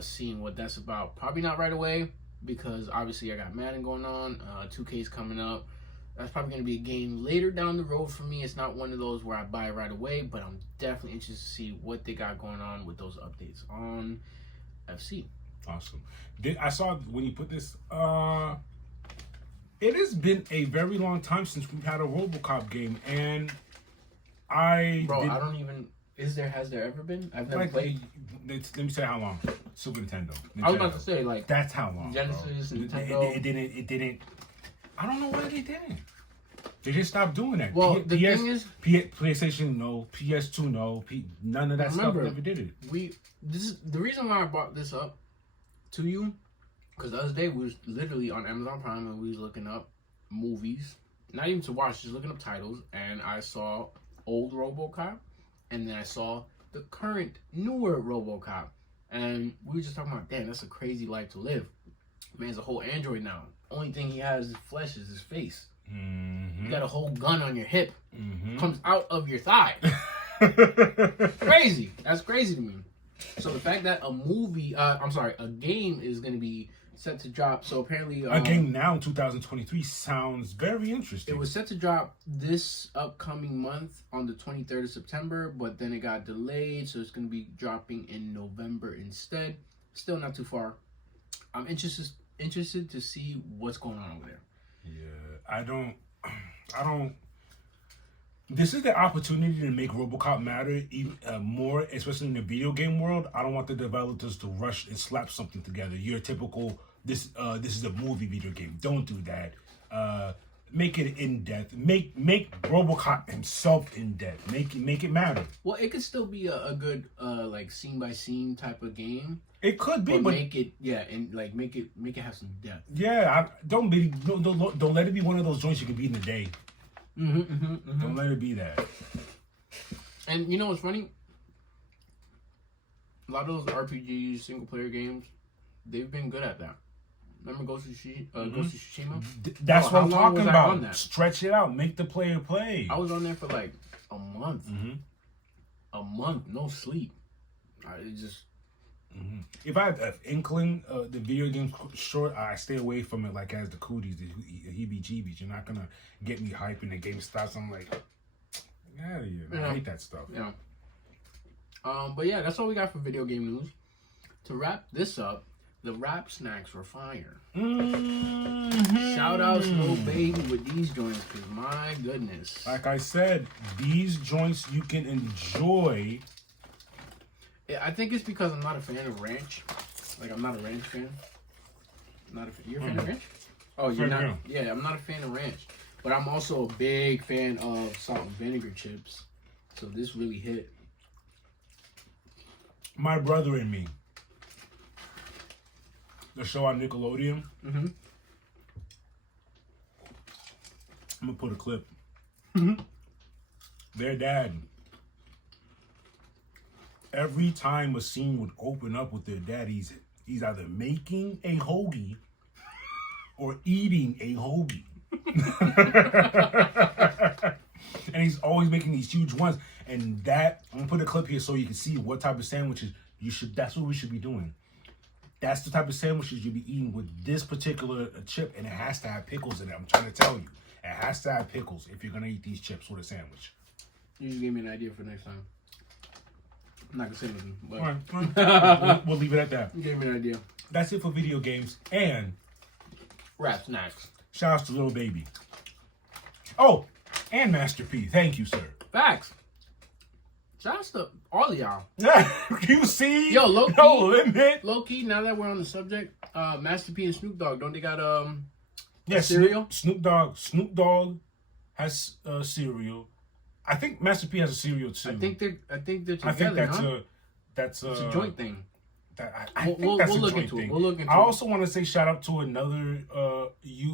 seeing what that's about. Probably not right away, because obviously I got Madden going on, 2K's coming up. That's probably going to be a game later down the road for me. It's not one of those where I buy it right away, but I'm definitely interested to see what they got going on with those updates on FC. Awesome. I saw when you put this, it has been a very long time since we've had a RoboCop game, and I don't even, has there ever been? I've never played. Let me say how long. Super Nintendo. I was about to say, like, that's how long. Genesis, Nintendo. It didn't. I don't know why they didn't. They just stopped doing that. Well, the thing is, PlayStation no, PS2 no, none of that stuff ever did it. This is the reason why I brought this up to you, because the other day we was literally on Amazon Prime and we was looking up movies, not even to watch, just looking up titles, and I saw old RoboCop, and then I saw the current newer RoboCop, and we were just talking about, damn, that's a crazy life to live. Man's a whole android now. Only thing he has is flesh, is his face. You got a whole gun on your hip. Comes out of your thigh. Crazy. That's crazy to me. So the fact that a game is going to be set to drop. So apparently, a game now in 2023 sounds very interesting. It was set to drop this upcoming month on the 23rd of September, but then it got delayed, so it's going to be dropping in November instead. Still not too far. I'm interested to see what's going on over there. Yeah, I don't. This is the opportunity to make RoboCop matter even more, especially in the video game world. I don't want the developers to rush and slap something together. Your typical this is a movie video game. Don't do that. Make it in depth. Make RoboCop himself in depth. Make it matter. Well, it could still be a good like scene by scene type of game. It could be, but make it and like make it have some depth. Yeah, don't let it be one of those joints you can beat in a day. Don't let it be that. And you know what's funny? A lot of those RPGs, single player games, they've been good at that. Remember Ghost of Tsushima? That's what I'm talking about. Stretch it out. Make the player play. I was on there for like a month. A month, no sleep. If I have an inkling the video game short, I stay away from it like as the cooties, the heebie-jeebies. You're not going to get me hype and the game starts. I'm like, yeah, I hate that stuff. Yeah. But yeah, that's all we got for video game news. To wrap this up, the rap snacks were fire. Shout out to Lil Baby with these joints, because my goodness. Like I said, these joints you can enjoy. I think it's because I'm not a fan of ranch. Like, I'm not a ranch fan. You're a fan of ranch? Oh, you're not? Yeah, I'm not a fan of ranch. But I'm also a big fan of salt and vinegar chips. So this really hit. My brother and me. the show on Nickelodeon. Mm-hmm. I'm gonna put a clip. Their dad. Every time a scene would open up with their dad, he's either making a hoagie or eating a hoagie. And he's always making these huge ones. And that, I'm gonna put a clip here so you can see what type of sandwiches that's what we should be doing. That's the type of sandwiches you'll be eating with this particular chip, and it has to have pickles in it. I'm trying to tell you. It has to have pickles if you're gonna eat these chips with a sandwich. You just gave me an idea for next time. I'm not gonna say anything, but All right. We'll leave it at that. you gave me an idea. That's it for video games and Rap snacks. shout outs to Little Baby. Oh, and Master P. Thank you, sir. Facts. Shouts to all of y'all. You see? Yo, low key. No limit. Low key, now that we're on the subject, Master P and Snoop Dogg, don't they got Yeah, cereal? Snoop Dogg has cereal. I think Master P has a cereal too. I think they're together. I think that's huh? it's a joint thing. I think that's a look joint into thing. it. We'll look into I it. also want to say shout out to another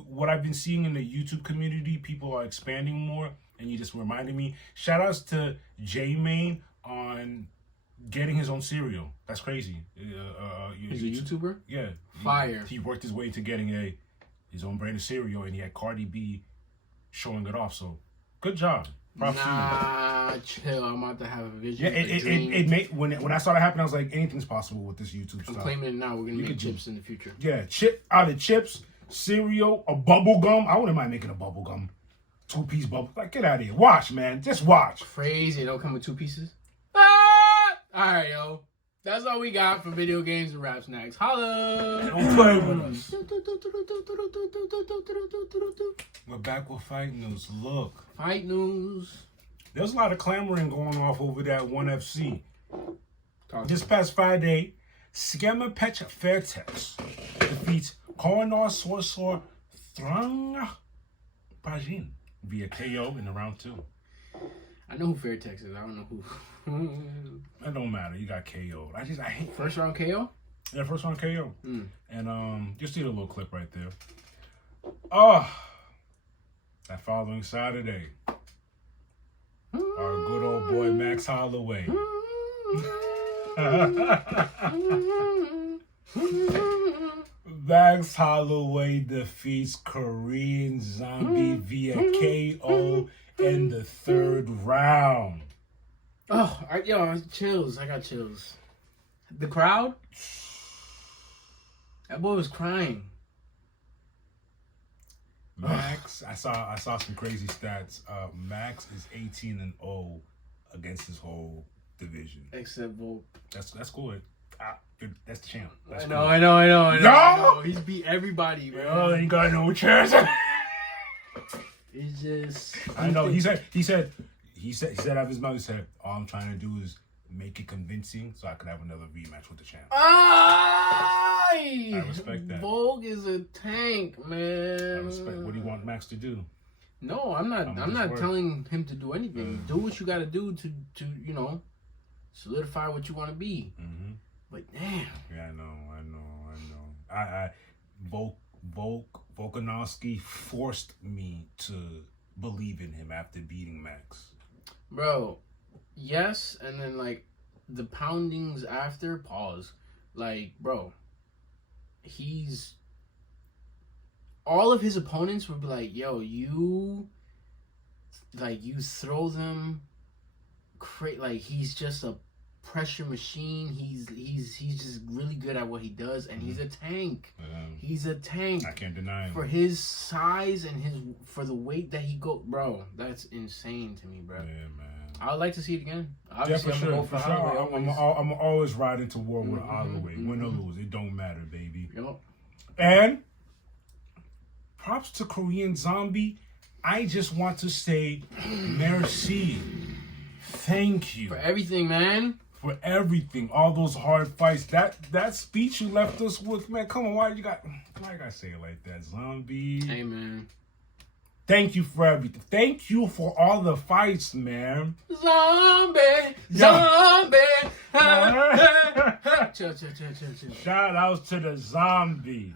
what I've been seeing in the YouTube community. People are expanding more, and you just reminded me. Shout outs to J-Main on getting his own cereal. That's crazy. He's a YouTuber? Yeah. Fire. He worked his way into getting his own brand of cereal, and he had Cardi B showing it off. So good job. Nah, chill. I'm about to have a vision. Yeah, it made when I saw that happen, I was like, anything's possible with this YouTube I'm stuff. claiming it now. We're gonna make chips in the future. Yeah, out of chips, cereal, a bubble gum. I wouldn't mind making a bubble gum, 2-piece bubble. Like, get out of here. Watch, man. Just watch. Crazy. It don't come with 2 pieces. All right, yo. That's all we got for video games and rap snacks. Holla! Don't play with us. We're back with fight news. Look, Fight news. there's a lot of clamoring going off over that ONE FC. This past Friday, Scammer Petch Fairtex defeats Cornor Sorsor Thrang Pajin via KO in the round 2. I know who Fairtex is. I don't know who. It don't matter. You got KO'd. I hate First round KO? Yeah, first round KO. Mm. And just see the little clip right there. Oh, that following Saturday, our good old boy Max Holloway. Max Holloway defeats Korean Zombie via KO in the 3rd round. Oh, chills. I got chills. The crowd? That boy was crying. Max, I saw some crazy stats. Max is 18-0 against his whole division. Except Volk. That's cool. That's the champ. That's I cool. know. He's beat everybody, bro. Oh, he got no chance. It's just. I know. He said out of his mouth. He said, "All I'm trying to do is make it convincing, so I could have another rematch with the champ." I respect that. Vogue is a tank, man. I respect. What do you want Max to do? No, I'm not. I'm not telling him to do anything. Do what you got to do to solidify what you want to be. Mm-hmm. But damn. Yeah, I know. Volkanovski forced me to believe in him after beating Max. Bro, yes, and then like the poundings after, pause. Like, bro, all of his opponents would be like, yo, you throw them like he's just a pressure machine. He's just really good at what he does, and he's a tank. He's a tank. I can't deny him. For his size and for the weight that he go, bro, that's insane to me, bro. Yeah, man. I would like to see it again. Obviously, I'm for sure. I'm always riding to war with Holloway. Win or lose, it don't matter, baby. Yep. And props to Korean Zombie. I just want to say merci. Thank you. For everything, man. For everything. All those hard fights. That speech you left us with, man. Come on, why you gotta say it like that, Zombie? Hey, man. Thank you for everything. Thank you for all the fights, man. Zombie. Chill. Shout outs to the zombie.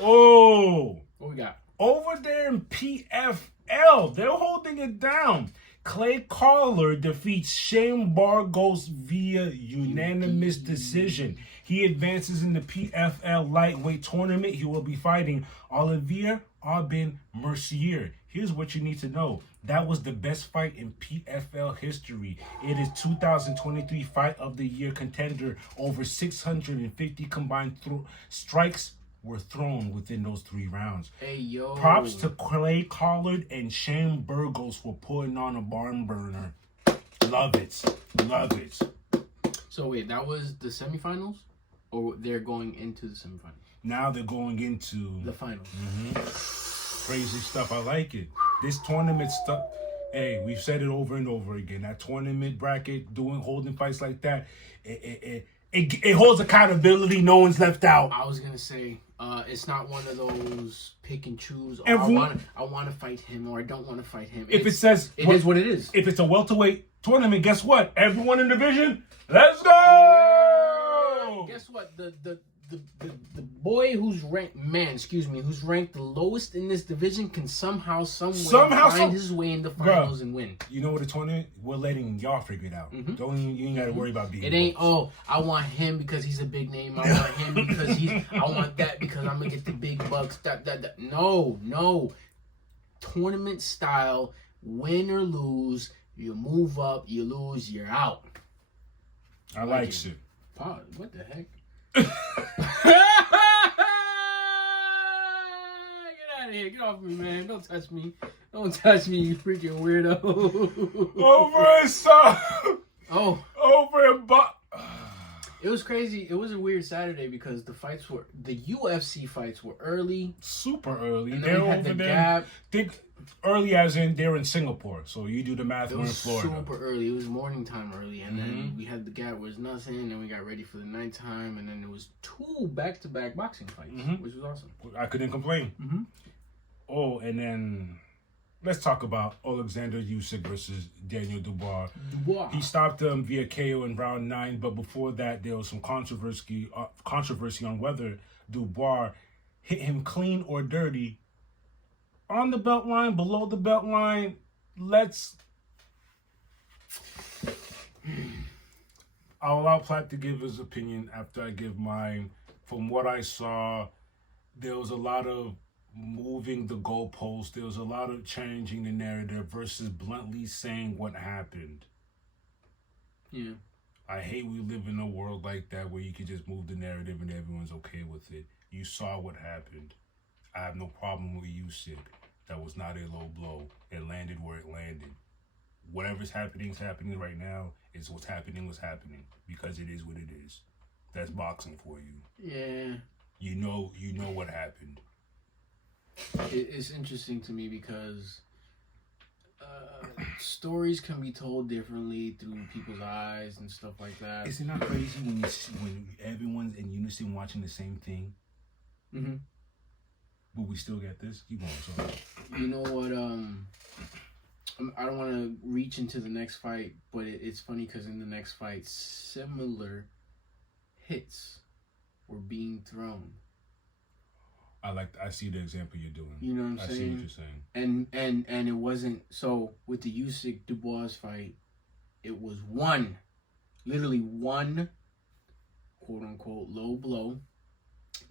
Oh. What we got? Over there in PFL, they're holding it down. Clay Collard defeats Shane Burgos via unanimous decision. He advances in the PFL lightweight tournament. He will be fighting Olivier Aubin Mercier. Here's what you need to know. That was the best fight in PFL history. It is 2023 Fight of the Year contender. Over 650 combined strikes were thrown within those 3 rounds. Hey, yo. Props to Clay Collard and Shane Burgos for putting on a barn burner. Love it. So wait, that was the semifinals? Or they're going into the semifinals? Now they're going into the finals. Crazy stuff. I like it. This tournament stuff. Hey, we've said it over and over again. That tournament bracket, holding fights like that, it holds accountability. No one's left out. I was gonna say, it's not one of those pick and choose. I want to fight him, or I don't want to fight him. If it says it is what it is. If it's a welterweight tournament, guess what? Everyone in the division, let's go. Guess what? The boy who's ranked the lowest in this division can somehow find his way in the finals and win. You know what, the tournament, we're letting y'all figure it out. You ain't gotta worry about being. It ain't I want him because he's a big name. I want him because I want that because I'm gonna get the big bucks. No. Tournament style, win or lose, you move up, you lose, you're out. I like it. What the heck? Get out of here. Get off me, man. Don't touch me, you freaking weirdo. It was crazy. It was a weird Saturday because the UFC fights were early. Super early. And then we had the gap. Early as in they're in Singapore, so you do the math. It we're in was Florida. Super early. It was morning time early, and then we had the gap where it's nothing, and then we got ready for the nighttime, and then it was 2 back-to-back boxing fights, which was awesome. I couldn't complain. Oh, and then let's talk about Alexander Usyk versus Daniel Dubois. He stopped him via KO in round 9, but before that, there was some controversy on whether Dubois hit him clean or dirty. On the belt line, below the belt line, I'll allow Platt to give his opinion after I give mine. From what I saw, there was a lot of moving the goalposts. There was a lot of changing the narrative versus bluntly saying what happened. Yeah. I hate we live in a world like that where you can just move the narrative and everyone's okay with it. You saw what happened. I have no problem with Usyk. That was not a low blow. It landed where it landed. Whatever's happening is happening right now. It's what's happening because it is what it is. That's boxing for you. Yeah. You know what happened. It's interesting to me because stories can be told differently through people's eyes and stuff like that. Is it not crazy when everyone's in unison watching the same thing? But we still get this? Keep going, sorry. You know what? I don't want to reach into the next fight, but it's funny because in the next fight, similar hits were being thrown. I see the example you're doing. You know what I'm saying? I see what you're saying. And it wasn't so with the Usyk Dubois fight. It was literally one, quote unquote, low blow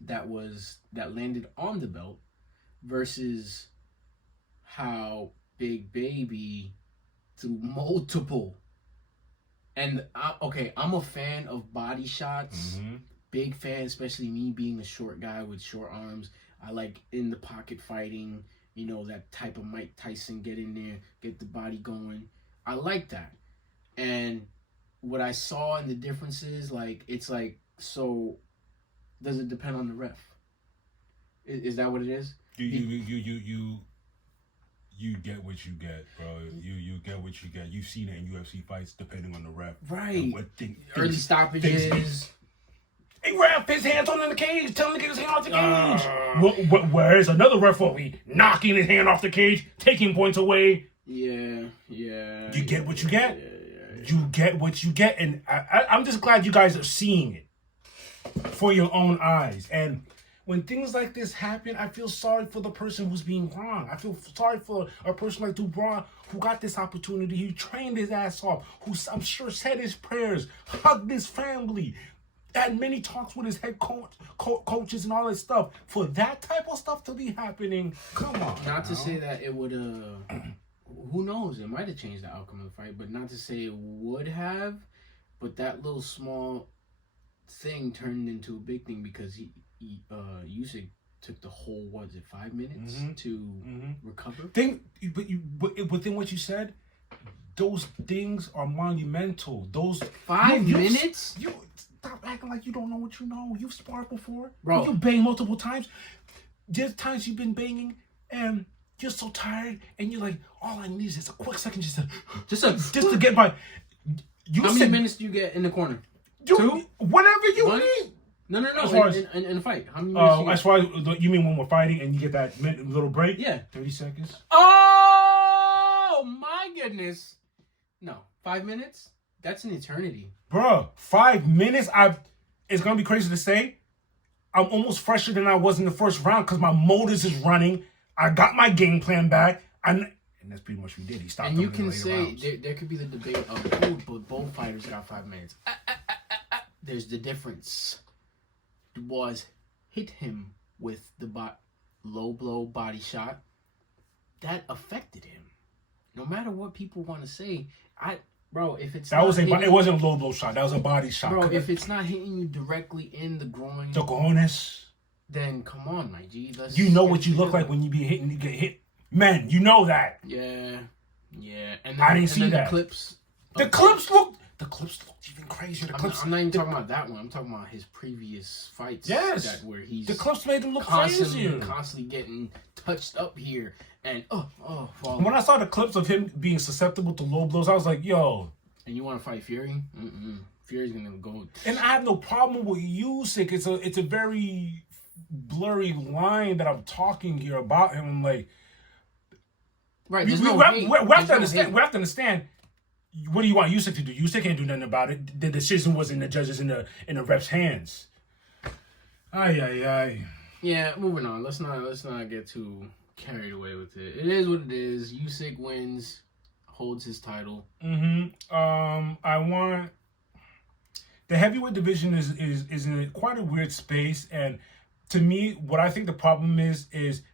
that landed on the belt versus how Big Baby threw multiple. And I'm a fan of body shots. Big fan, especially me being a short guy with short arms. I like in the pocket fighting, that type of Mike Tyson, get in there, get the body going. I like that. And what I saw in the differences, so does it depend on the ref? Is that what it is? You get what you get, bro. You get what you get. You've seen it in UFC fights, depending on the ref. Right. Early stoppages. Hey, ref, his hands on in the cage. Tell him to get his hand off the cage. Whereas another ref will be knocking his hand off the cage, taking points away. Yeah. You get what you get. You get what you get, and I'm just glad you guys are seeing it for your own eyes. And when things like this happen, I feel sorry for the person who's being wrong. I feel sorry for a person like Dubois who got this opportunity. He trained his ass off, who I'm sure said his prayers, hugged his family, had many talks with his head coaches and all that stuff. For that type of stuff to be happening, come on. Not to say that it would, who knows? It might have changed the outcome of the fight, but not to say it would have. But that little small thing turned into a big thing because Usyk took the whole 5 minutes to recover. But within what you said, those things are monumental. Those 5 minutes. You stop acting like you don't know what you know. You've sparred before, bro. You banged multiple times. There's times you've been banging and you're so tired, and you're like, all I need is just a quick second, just to get by. How many minutes do you get in the corner? 2? Whatever you need. No. In a fight, how many minutes? As far as you mean when we're fighting and you get that little break? Yeah, 30 seconds. Oh my goodness! No, 5 minutes. That's an eternity, Bruh, 5 minutes. It's gonna be crazy to say. I'm almost fresher than I was in the first round because my motors is running. I got my game plan back, and that's pretty much what we did. He stopped. And you can say there could be the debate of but both fighters got 5 minutes. There's the difference. Was hit him with the low blow body shot that affected him. No matter what people want to say, if it's it wasn't a low blow shot. That was a body shot. Bro, if it's not hitting you directly in the groin, the cojones, then come on, my G. You know what you look like when you get hit. Men, you know that. Yeah. And then, I didn't see that. The clips looked even crazier. I'm not even talking about that one. I'm talking about his previous fights. Yes. Where he's the clips made him look crazier. Constantly getting touched up here and falling. When I saw the clips of him being susceptible to low blows, I was like, yo. And you want to fight Fury? Fury's gonna go. And I have no problem with Usyk. It's a very blurry line that I'm talking here about him. I'm like, right. We have to understand. What do you want Usyk to do? Usyk can't do nothing about it. The decision was in the judges in the ref's hands. Ay. Yeah, moving on. Let's not get too carried away with it. It is what it is. Usyk wins, holds his title. I want the heavyweight division is in quite a weird space, and to me, what I think the problem is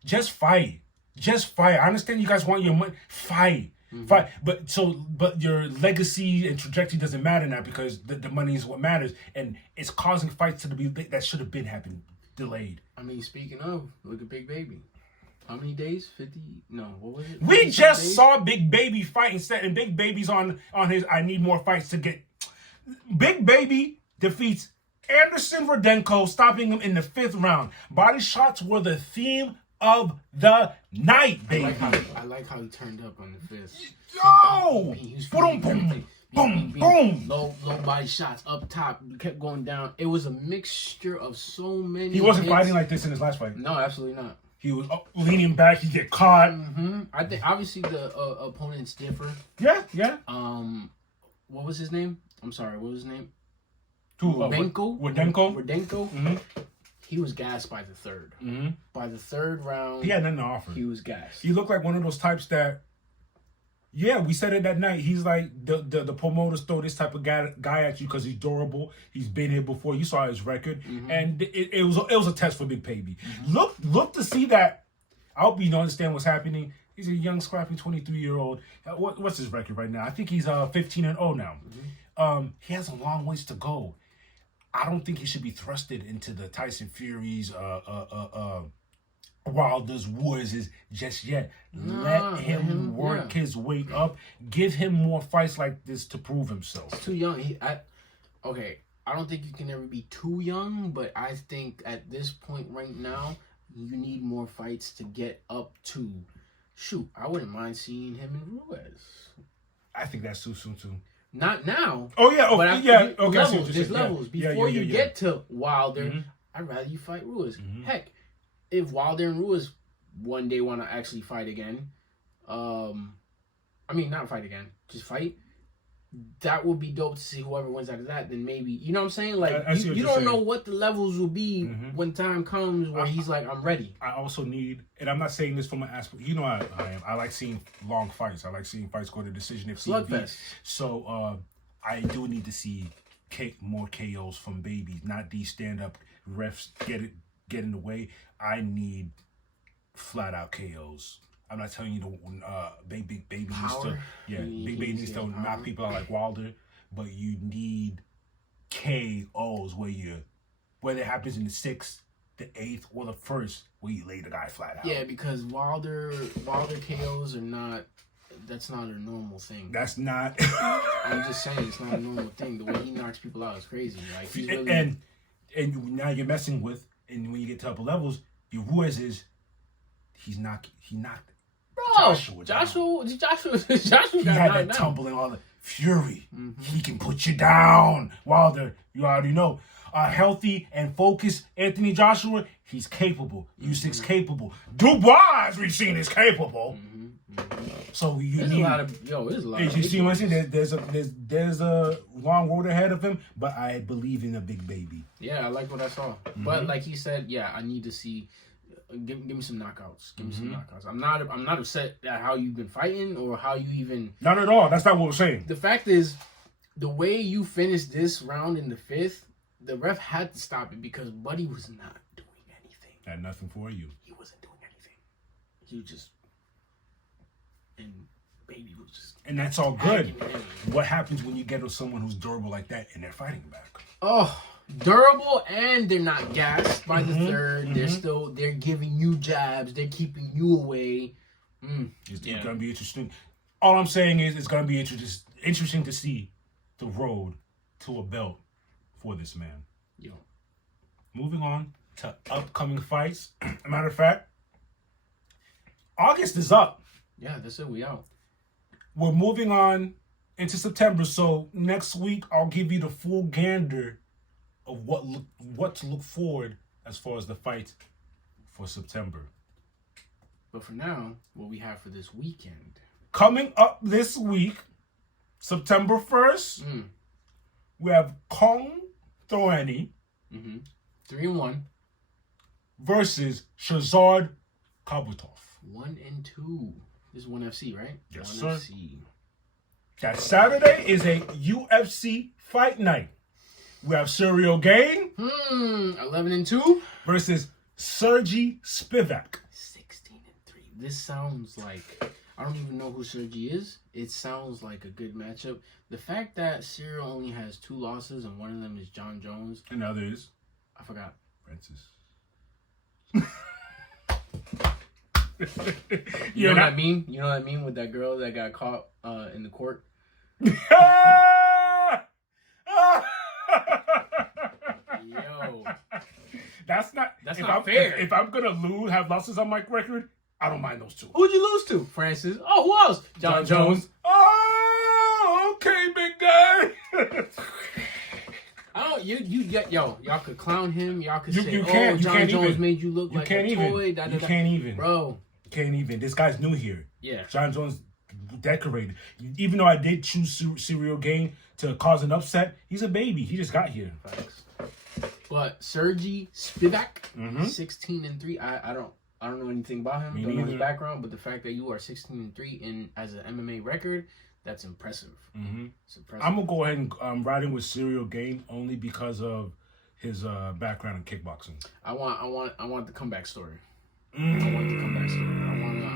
just fight. Just fight. I understand you guys want your money. Fight. Fight, but your legacy and trajectory doesn't matter now because the money is what matters, and it's causing fights that should have been happened delayed. I mean, speaking of, look at Big Baby. How many days? 50? No, what was it? We just saw Big Baby fight and Big Baby's on his. I need more fights to get. Big Baby defeats Anderson Rodenko, stopping him in the 5th round. Body shots were the theme of the night, baby. I like how he turned up on the 5th. Yo! Boom. Low body shots up top. Kept going down. It was a mixture of so many. He wasn't fighting like this in his last fight. No, absolutely not. He was leaning back. He get caught. I think obviously the opponents differ. Yeah. What was his name? I'm sorry. What was his name? Rodenko. He was gassed by the 3rd. By the 3rd round, he had nothing to offer. He was gassed. He looked like one of those types that, we said it that night. He's like the promoters throw this type of guy at you because he's durable. He's been here before. You saw his record, and it was a test for Big Baby. Look to see that. I hope you don't understand what's happening. He's a young, scrappy 23-year-old. What's his record right now? I think he's 15-0 now. He has a long ways to go. I don't think he should be thrusted into the Tyson Furies, Wilder's, Woods' just yet. Let him work his way up. Give him more fights like this to prove himself. He's too young. I don't think you can ever be too young, but I think at this point right now, you need more fights to get up to. Shoot, I wouldn't mind seeing him in Ruiz. I think that's too soon too. Not now. Oh yeah. Okay. There's levels. Before you get to Wilder, I'd rather you fight Ruiz. Heck, if Wilder and Ruiz one day want to actually fight again, not fight again, just fight. that would be dope to see whoever wins out of that. Then maybe, you know what I'm saying? Like, I see what you you're don't saying. know what the levels will be when time comes where he's like, I'm ready. I also need, and I'm not saying this from an aspect, you know, I am. I like seeing long fights. I like seeing fights go to decision if need be. Slugfest. So I do need to see more KOs from babies, not these stand-up refs get in the way. I need flat out KOs. I'm not telling you to Big Baby needs to, Big Baby needs to knock people out like Wilder, but you need KOs whether it happens in the 6th, the 8th, or the 1st, where you lay the guy flat out. Yeah, because Wilder KOs are not. That's not a normal thing. That's not. I'm just saying, it's not a normal thing. The way he knocks people out is crazy. Like, he's really... and now you're messing with, and when you get to upper levels, your Ruiz he knocked Joshua He had that tumbling all the fury. He can put you down. Wilder, you already know. Healthy and focused Anthony Joshua, he's capable. Usyks capable. Dubois, as we've seen, is capable. So there's a lot. You see what I'm saying? There's a long road ahead of him, but I believe in a Big Baby. Yeah, I like what I saw. But like he said, I need to see. Give me some knockouts. Give me some knockouts. I'm not upset at how you've been fighting or how you even. Not at all. That's not what we're saying. The fact is, the way you finished this round in the 5th, the ref had to stop it because Buddy was not doing anything. Had nothing for you. He wasn't doing anything. He was just. And Baby was just. And that's all good. What happens when you get with someone who's durable like that and they're fighting back? Oh, durable, and they're not gassed by the 3rd. They're giving you jabs. They're keeping you away. It's gonna be interesting. All I'm saying is it's gonna be interesting to see the road to a belt for this man. Yo. Moving on to upcoming fights. Matter of fact, August is up. Yeah, that's it. We out. We're moving on into September, so next week I'll give you the full gander of what to look forward as far as the fight for September. But for now, what we have for this weekend. Coming up this week, September 1st, we have Kong Thorny 3-1 versus Shazard Kabutov. 1-2. This is 1FC, right? Yes, 1FC. sir. That Saturday is a UFC fight night. We have Serial Game 11-2 versus Sergey Spivak. 16-3. This sounds like, I don't even know who Sergey is. It sounds like a good matchup. The fact that Serial only has 2 losses and one of them is John Jones. And the other is? I forgot. Francis. You know what I mean? You know what I mean with that girl that got caught in the court? Yo. That's not fair. If I'm gonna have losses on my record, I don't mind those 2. Who'd you lose to? Francis. Oh, who else? John Jones. Oh, okay, big guy. I don't. Y'all could clown him. Y'all could say, John Jones made you look like a toy. You can't even, bro. Can't even. This guy's new here. Yeah. John Jones decorated. Even though I did choose Serial Game to cause an upset, he's a baby. He just got here. Facts. But Sergey Spivak, 16-3. I don't know anything about him. Don't know his background, but the fact that you are 16-3 as an MMA record, that's impressive. It's impressive. I'm gonna go ahead and ride in with Serial Game only because of his background in kickboxing. I want the comeback story. I want the comeback story. I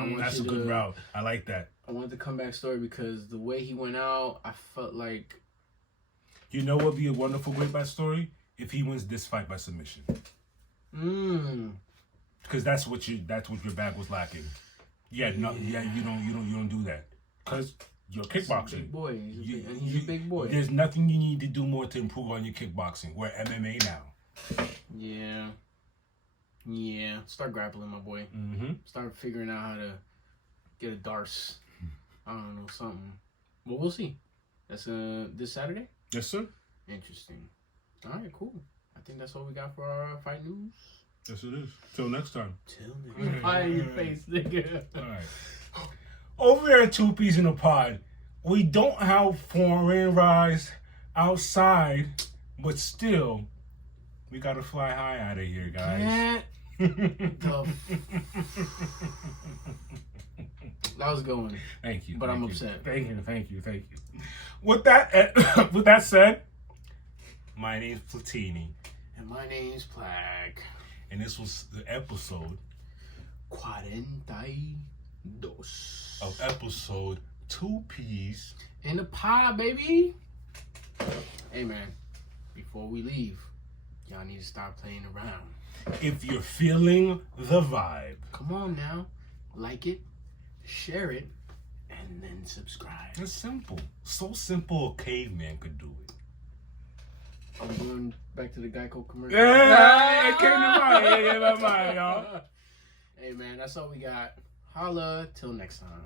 want That's a good route. I like that. I want the comeback story because the way he went out, I felt like. You know what would be a wonderful great back story? If he wins this fight by submission. Because that's what your bag was lacking. You don't do that. Because you're kickboxing. He's a big boy. He's a big boy. There's nothing you need to do more to improve on your kickboxing. We're MMA now. Yeah. Start grappling, my boy. Start figuring out how to get a Darce. I don't know, something. Well, we'll see. That's this Saturday? Yes, sir. Interesting. All right, cool. I think that's all we got for our fight news. Yes, it is. Till next time. Pie in your face, nigga. All right. Over there at 2 Peas in a Pod, We don't have foreign rides outside, but still, we gotta fly high out of here, guys. That was going. Thank you. But thank I'm you. upset. Thank you. With that said, my name's Platini. And my name's Plague. And this was the episode 42 of episode 2 P's in the pie, baby. Hey, man, before we leave, y'all need to stop playing around. If you're feeling the vibe. Come on now. Like it, share it, and then subscribe. It's simple. So simple a caveman could do it. I'm going back to the Geico commercial. Yeah, it came to mind. It came to mind, y'all. Hey, man, that's all we got. Holla. Till next time.